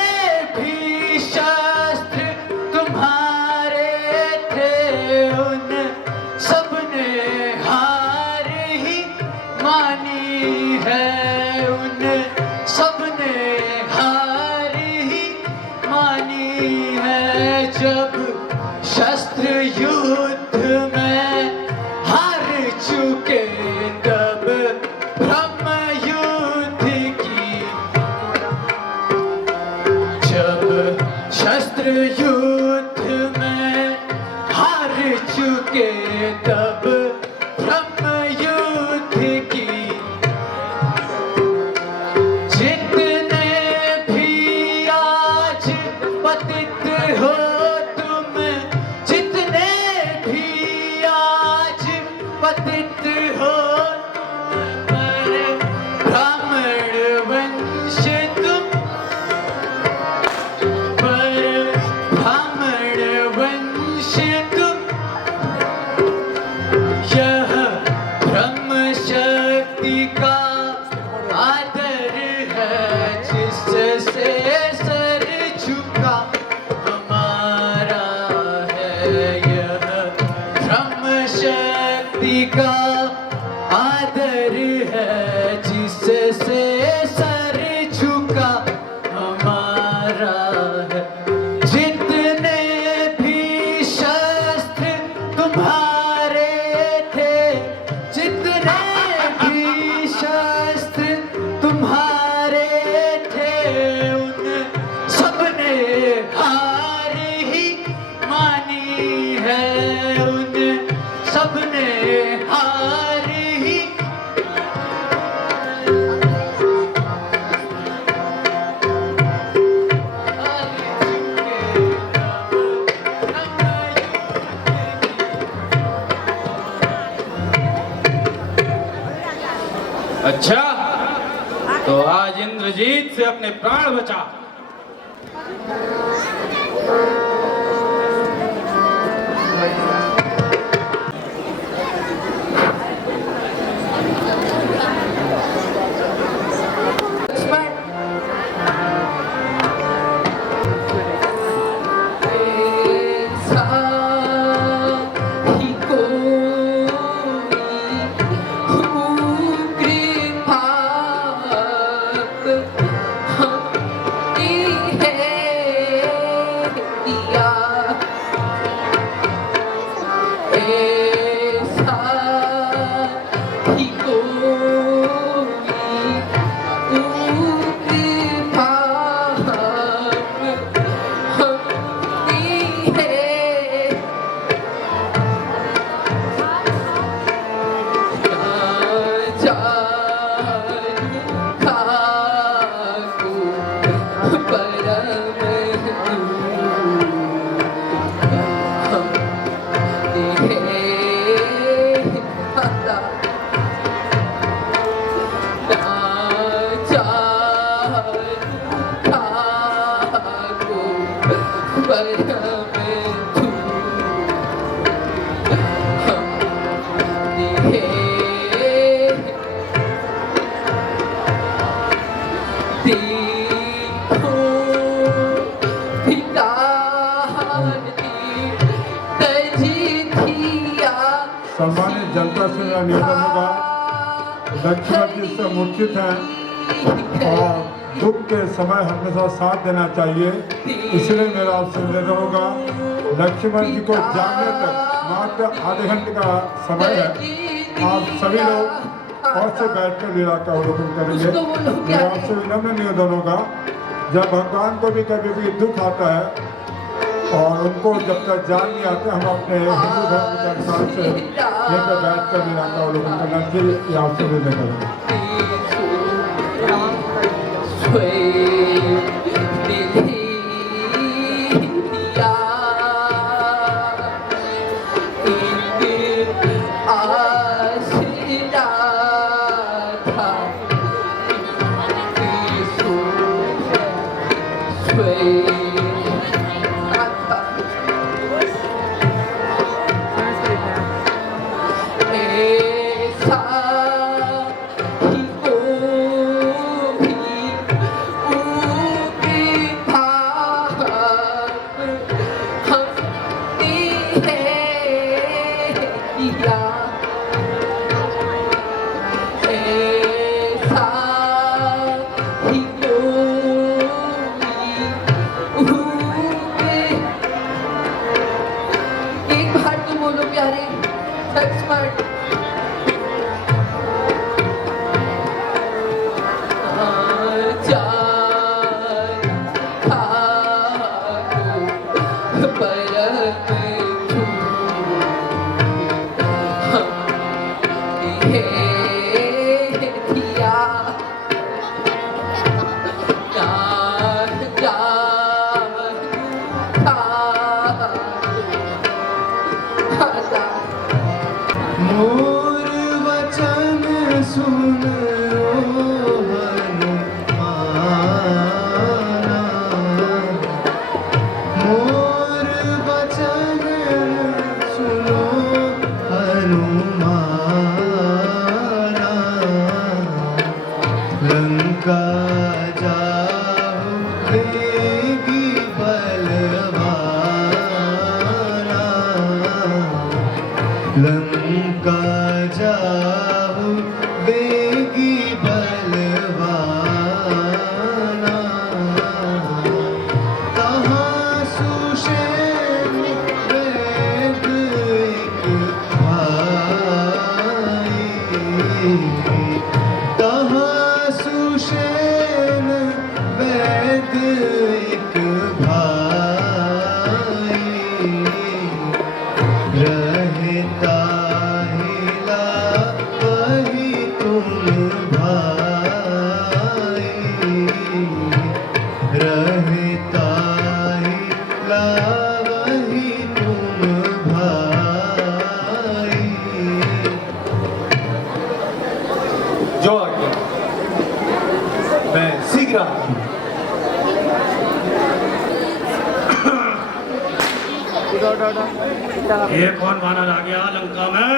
भी शस्त्र तुम्हारे थे, उन सबने हार ही मानी है, उन सबने हार ही मानी है। जब शस्त्र युद्ध में हार चुके, तब ब्रह्म युद्ध की, जब शस्त्र युद्ध में हार चुके, तब ब्रह्म युद्ध की। जितने भी आज पतित हो तुम, जितने भी आज पतित हो तुम, पर ब्राह्मण वंश तुम, पर ब्राह्मण वंश तुम, का आदर है, जिससे सर झुका हमारा है। जितने भी शस्त्र तुम्हारे थे, जितने भी शस्त्र तुम्हारे थे, उन सबने हार ही मानी है, उन सबने हार ही। अच्छा, तो आज इंद्रजीत से अपने प्राण बचा। लक्ष्मण, ऐसा ही कोई कृपाप हमने है दिया। ऐसा ही सम्मानित जनता से मेरा निवेदन होगा, लक्ष्मण जी से मूर्छित हैं और दुख के समय हमेशा साथ देना चाहिए, इसलिए मेरा आपसे निवेदन होगा, लक्ष्मण जी को जाने तक मात्र आधे घंटे का समय है, आप सभी लोग और से बैठकर लीला का अवलोकन करेंगे। मेरा आपसे विनम्र निवेदन होगा, जब भगवान को भी कभी भी दुख आता है और उनको जब तक जान नहीं आते, हम अपने हिंदू धर्म के अनुसार से यहीं पर बैठ कर लीला का अवलोकन करना चाहिए, ये आपसे निवेदन करेंगे। मोर वचन सुन मोर वचन सुनो हनुमाना, लंका जाओ देगी बलवाना, लंका रहता हिला वही तुम भाई, रहता हिला वही तुम भाई। जो आज्ञा। मैं शीघ्र आता हूं। ये कौन वानर आ गया लंका में?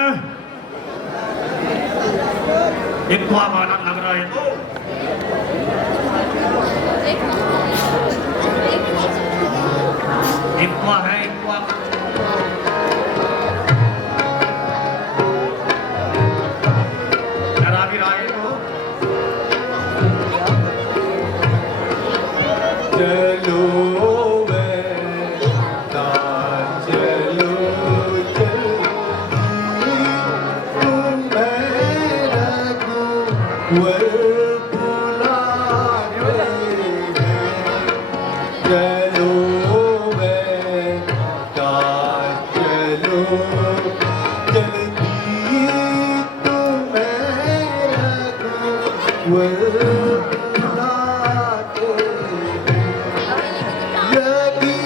इक्वा वानर लग रहा है तो। इक्वा है इक्वा। डरा भी रहा है तो। चलो बेटा चलो तुम्हें रघुवर बुलाते हैं। चलो बेटा चलो जल्दी तुम्हें रघुवर बुलाते हैं। लगी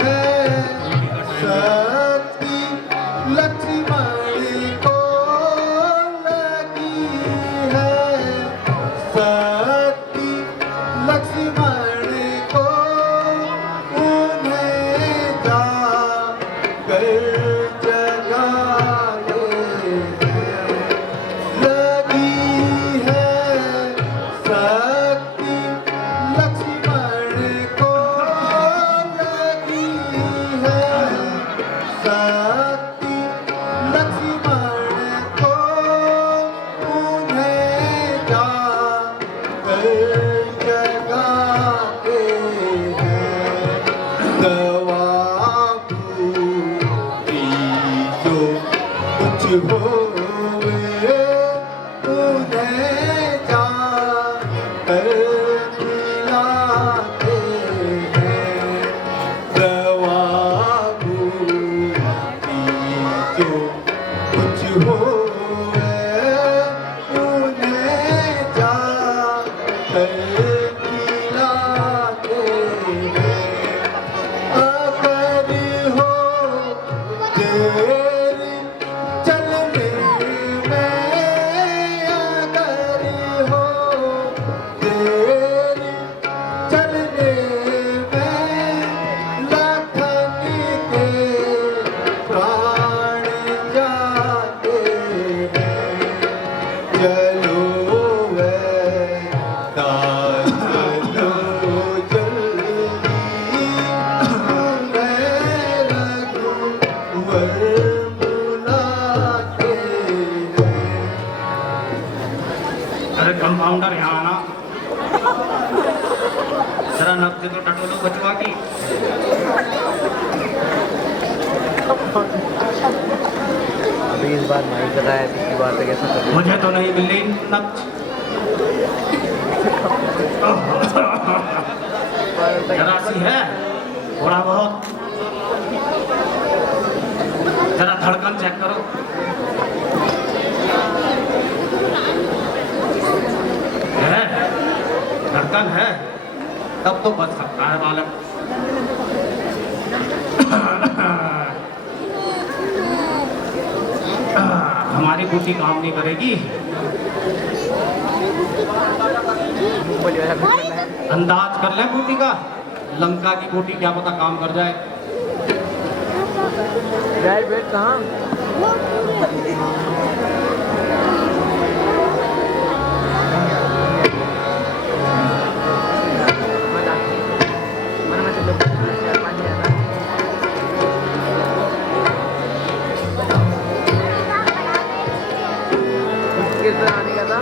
है सती लक्ष्मण को, लगी है सती लक्ष्मण को, उन्हें जा कर जगाए हैं। लगी है सती लक्ष्मण को, लगी है सती लक्ष्मण को, उन्हें जा कर जगाते हैं। दवा बूटी जो कुछ होवे, उन्हें जा कर खिलाते हैं। दवा बूटी जो कुछ होवे, उन्हें जा कर खिलाते हैं। अगर हो देर चलने में, अगर हो देर चलने में, लखन के प्राण जाते हैं। चलो बेटा चलो जल्दी तुम्हें रघुवर बुलाते हैं। अरे कंपाउंडर यहाँ आना। जरा नब्ज तो टटोलो बचवा की। अभी इस बार नहीं कर रहा है, पिछली बार तो कैसा कर मुझे तो नहीं मिल रही नब्ज। जरा सी है थोड़ा बहुत। जरा धड़कन चेक करो। है धड़कन है तब तो बच सकता है बालक। हमारी बूटी काम नहीं करेगी। अंदाज कर ले बूटी का, लंका की बूटी क्या पता काम कर जाए। बेट कहाँ? आने का था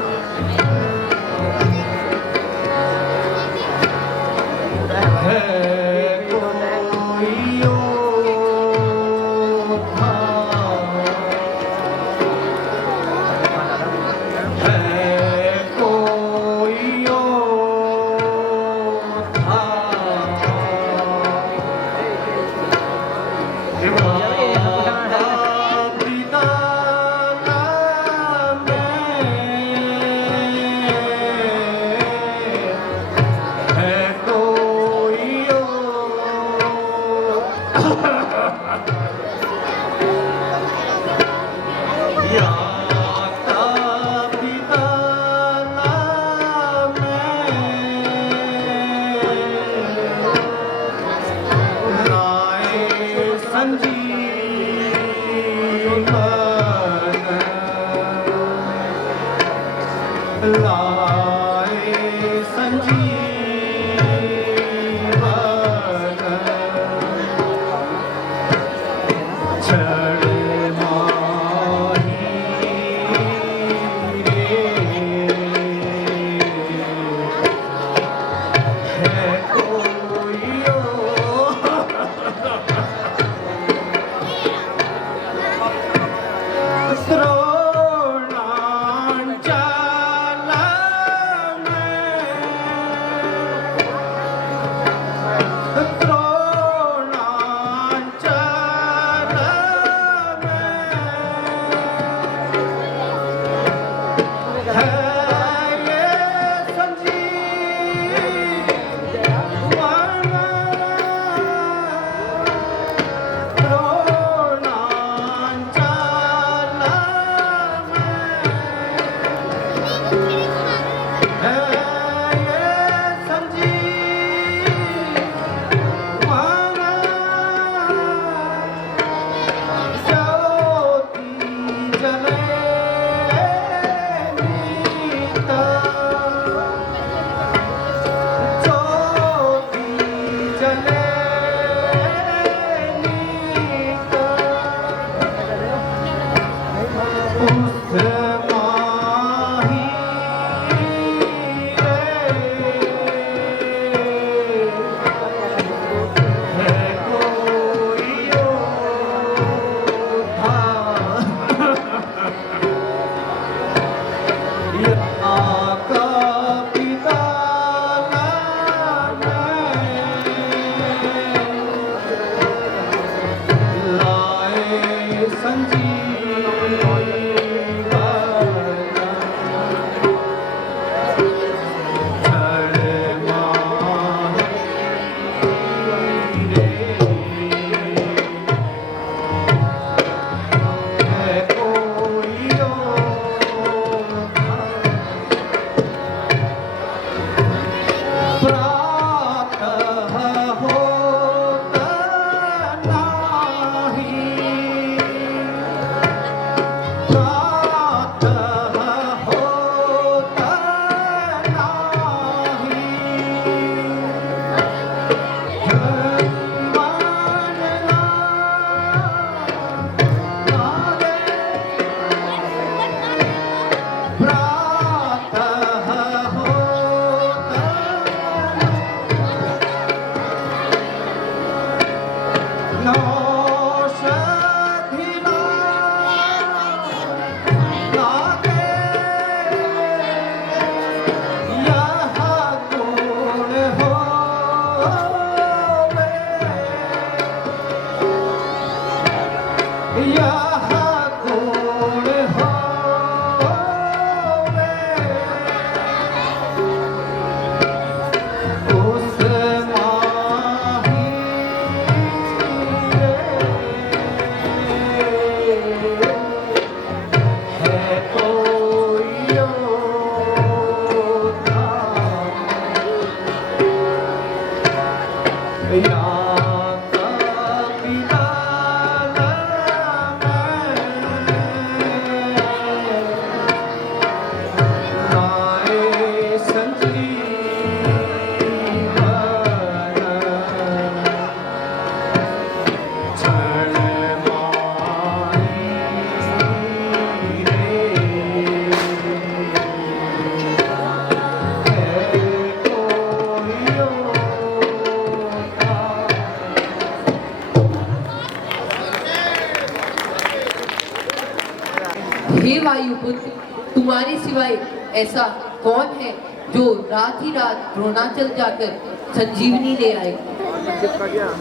हे वायुपुत्र, तुम्हारे सिवाय ऐसा कौन है जो रात ही रात द्रोणाचल जाकर संजीवनी ले आए?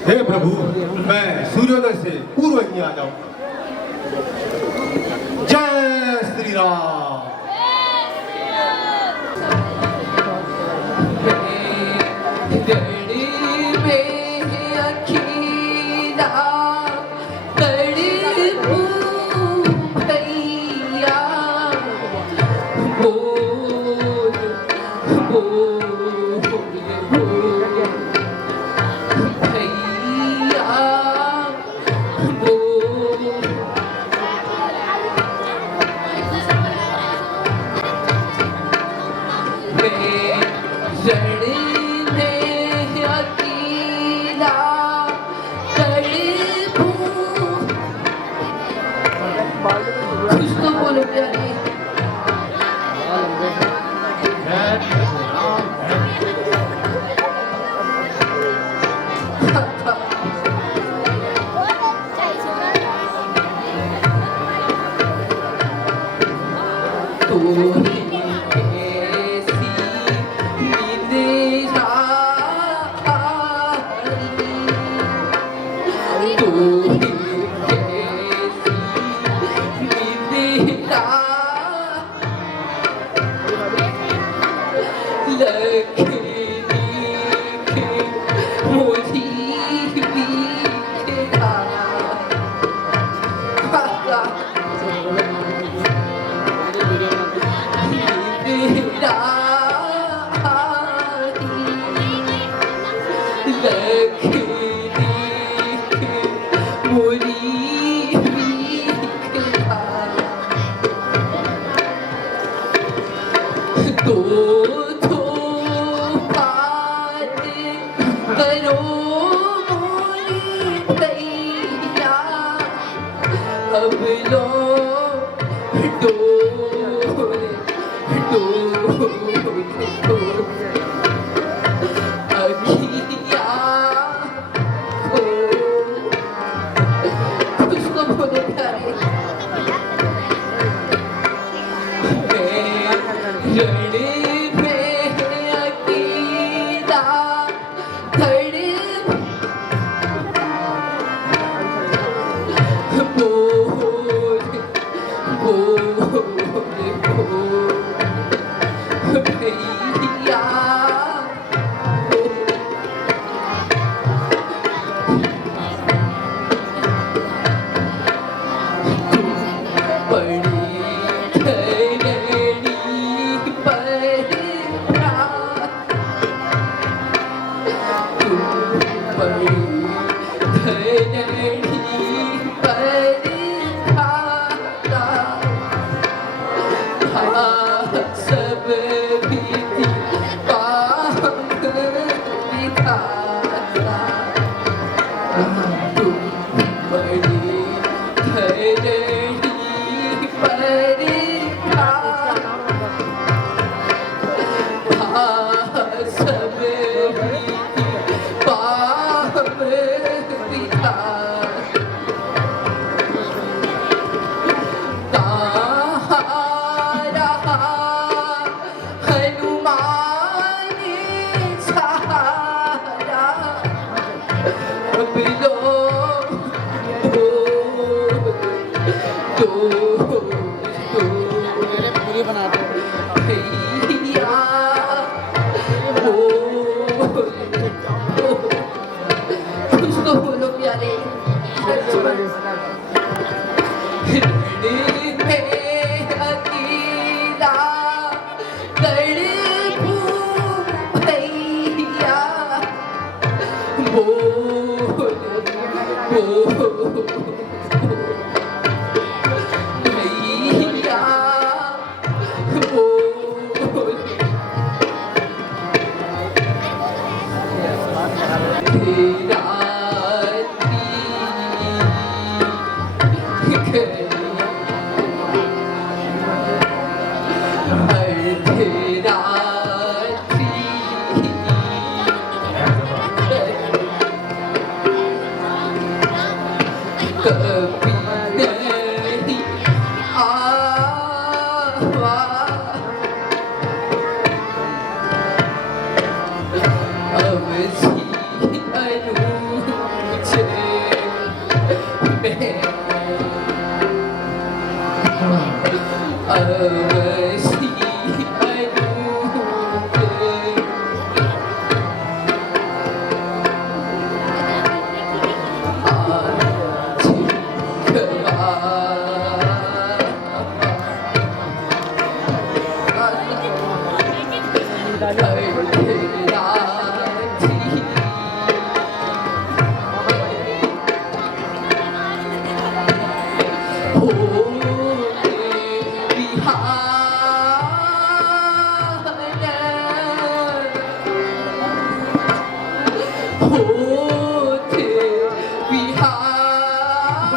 हे प्रभु, मैं सूर्योदय से पूर्व ही आ जाऊं। जय श्री राम। अब लो डोले डोले अखियाँ कुछ तो बोलो प्यारे रण में अकेला तड़प बोल भैया बड़ी धरणी पर बड़ी धरणी पर सब बीती पाप दिखाता तुम बड़ी धरणी पर सब बीती पाप दिखाता हनुमान सहारा अब लो पूरी बना दो भैया कुछ तो बोलो प्यारे अकेला तड़पू भैया बोल भैया बोल तेरा कभी नहीं आवा अब सी अनुचे अब सी होते बिहार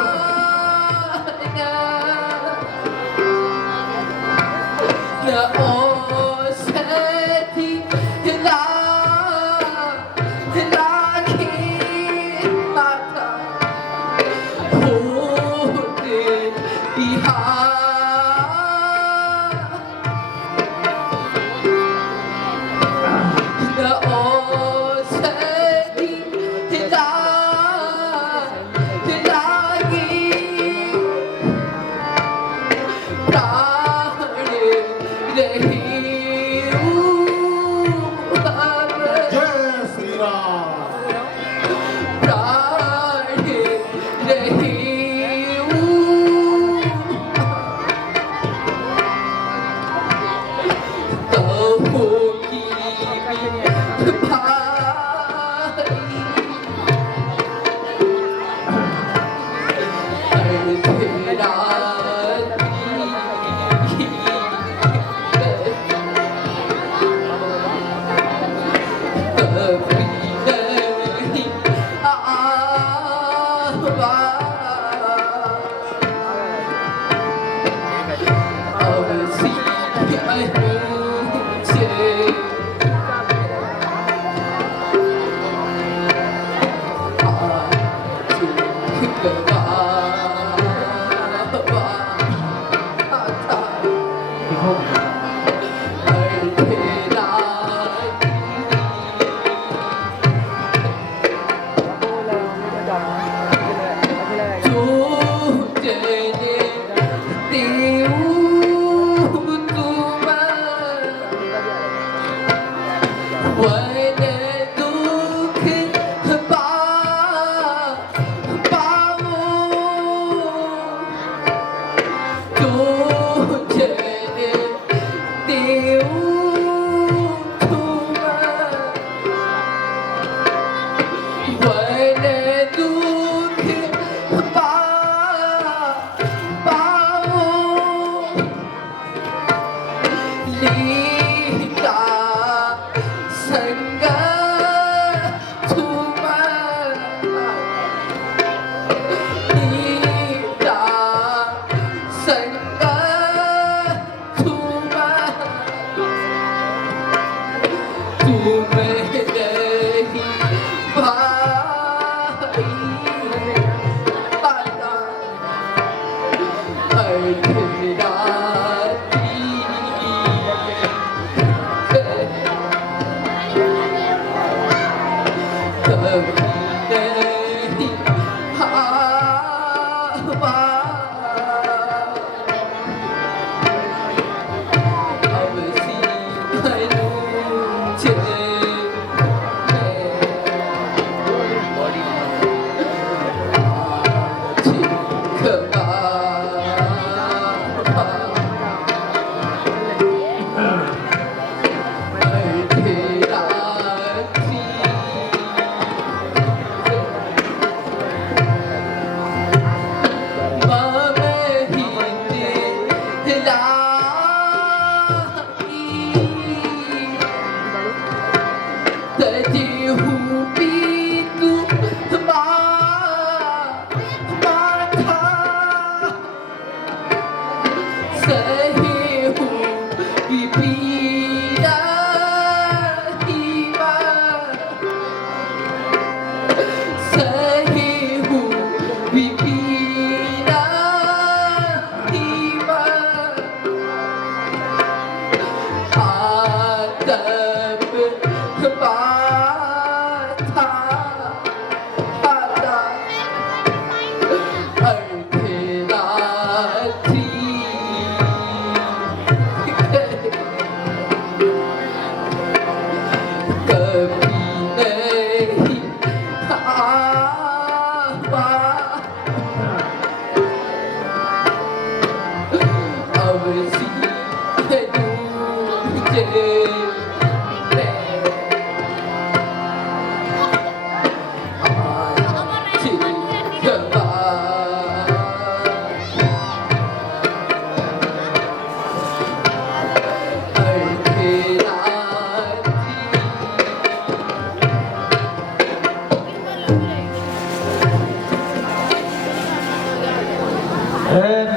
औसती लागे माथा होते बिहार औसती लागे प्राण रहे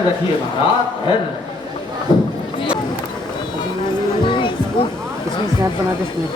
रखिए महाराज, धैर्य। इसमें स्नैप बना दे स्नैप।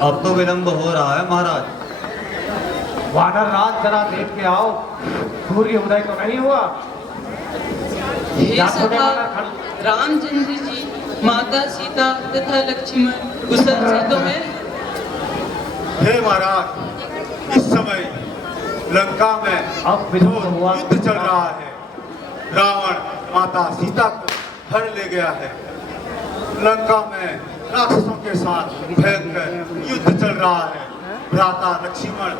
अब तो विलंब हो रहा है महाराज। वानर राज जरा देख के आओ, सूर्य उदय तो नहीं हुआ। हे या तो सखा, वानर खड़- रामचंद्र जी, माता सीता तथा लक्ष्मण कुशल से तो है। हे महाराज, इस समय लंका में अब विद्रोह हुआ। युद्ध चल रहा है। रावण माता सीता को हर ले गया है। लंका में राक्षसों के साथ भयंकर युद्ध चल रहा है। भ्राता लक्ष्मण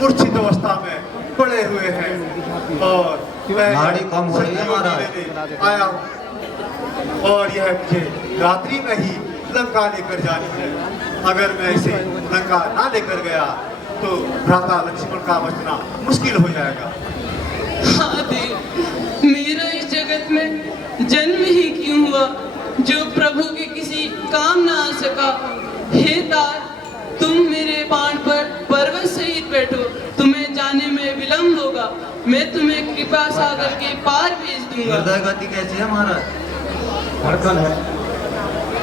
मूर्छित अवस्था में पड़े हुए हैं और मैं गाड़ी कम हो रही है महाराज। लेने आया हूं और यह मुझे रात्रि में ही लंका लेकर जानी है। अगर मैं इसे लंका ना लेकर गया तो भ्राता लक्ष्मण का बचना मुश्किल हो जाएगा। हाँ देव, मेरा इस जगत में जन्म ही क्यों हुआ जो प्रभु के किसी काम ना आ सका। हे तार, तुम मेरे बाण पर पर्वत सहित बैठो, तुम्हें जाने में विलंब होगा। मैं तुम्हें कृपा सागर के पार भेज दूंगा। हृदय गति कैसी है महाराज? धड़कन है।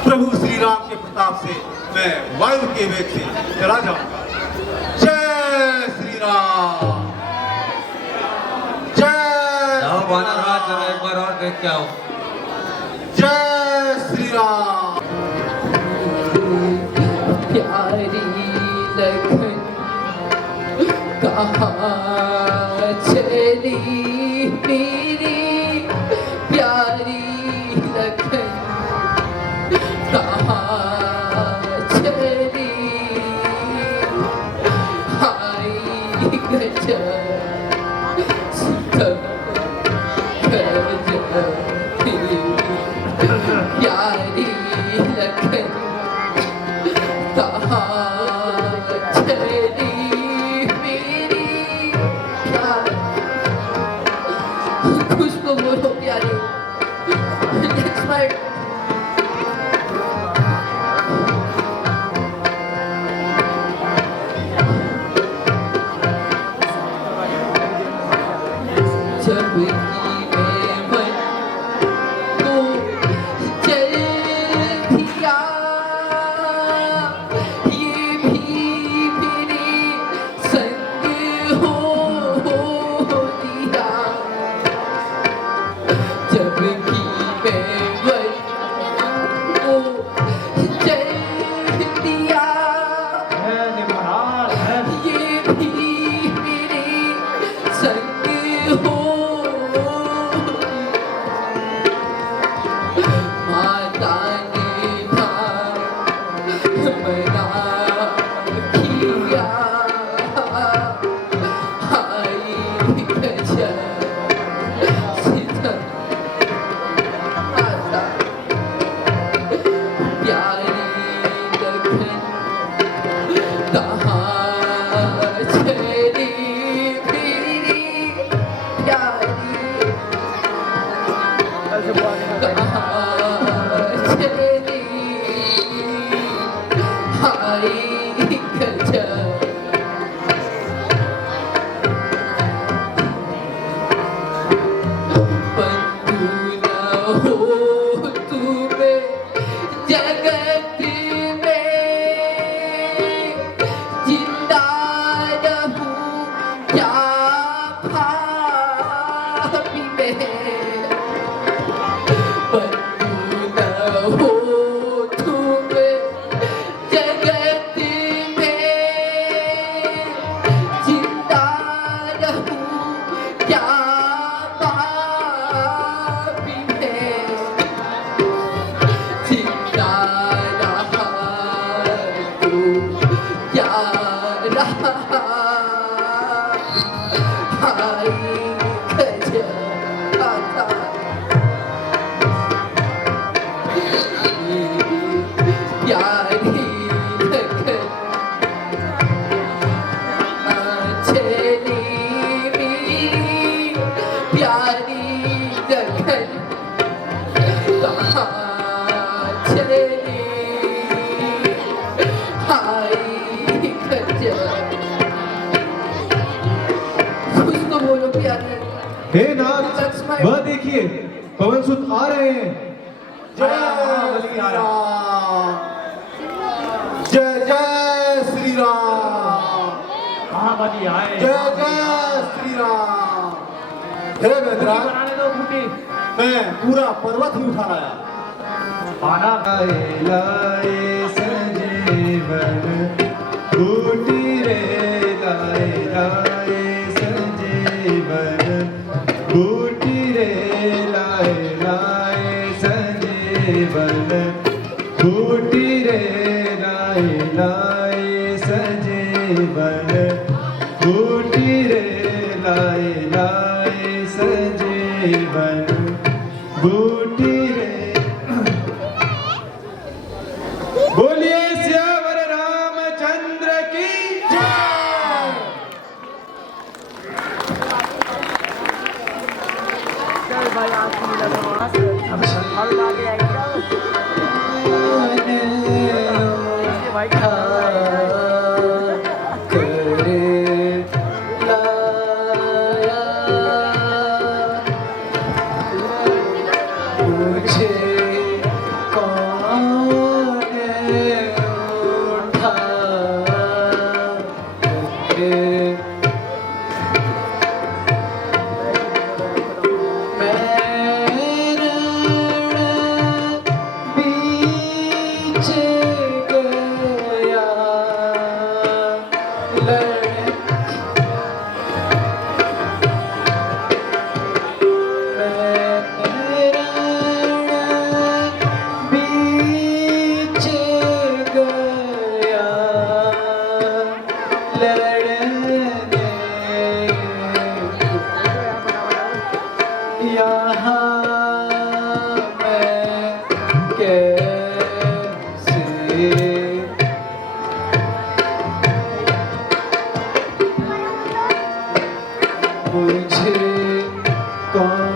प्रभु श्री राम के प्रताप से मैं वायु के वेग से चला जाऊंगा। जय श्री राम, जय जाओ वानर राज जरा एक बार और देख के आओ। जय श्री राम। प्यारी लखन कहाँ चली मेरी प्यारी लखन कहाँ चली हाय गजब प्यारी लखन कहाँ चली मेरी प्यारी कुछ तो बोलो प्यारी लक्ष्मण जब की मैं मन को चल दिया ये भी मेरे संग हो दिया। जब की मैं मन को चल दिया है जी महाराज, है। ये भी मेरे संग हो माता ने मना किया हाय गजब सीता माता प्यारी लखन कहाँ चली मेरी प्यारी कहाँ चली हाय गजब बंधु न हो तुम्हें जगत में जिंदा रहूं क्या भाभी में बंधु न हो तुम्हें जगत में जिंदा रहूं क्या भाभी में जिंदा रहा तो क्या रहा हाय गजब आता प्यारी लखन चली मेरी प्यारी लखन कहाँ चली हाय गजब कुछ तो बोलो प्यारी हे नाथ, वह देखिए पवन सुत आ रहे हैं। जय श्री राम, जय जय श्री राम। कहाँ बाजी आए। जय जय श्री राम। हे वेदराज, बनाने दो बूटी। मैं पूरा पर्वत ही उठा लाया। पाना लाए संजीवन बूटी रे लाए लाए संजीवन बूटी रे लाए लाए संजीवन बूटी रे लाए लाए संजीवन बूटी रे लाए लाए संजीवन बूटी रे। बोलिए सियावर रामचंद्र की जय। मुझे कौन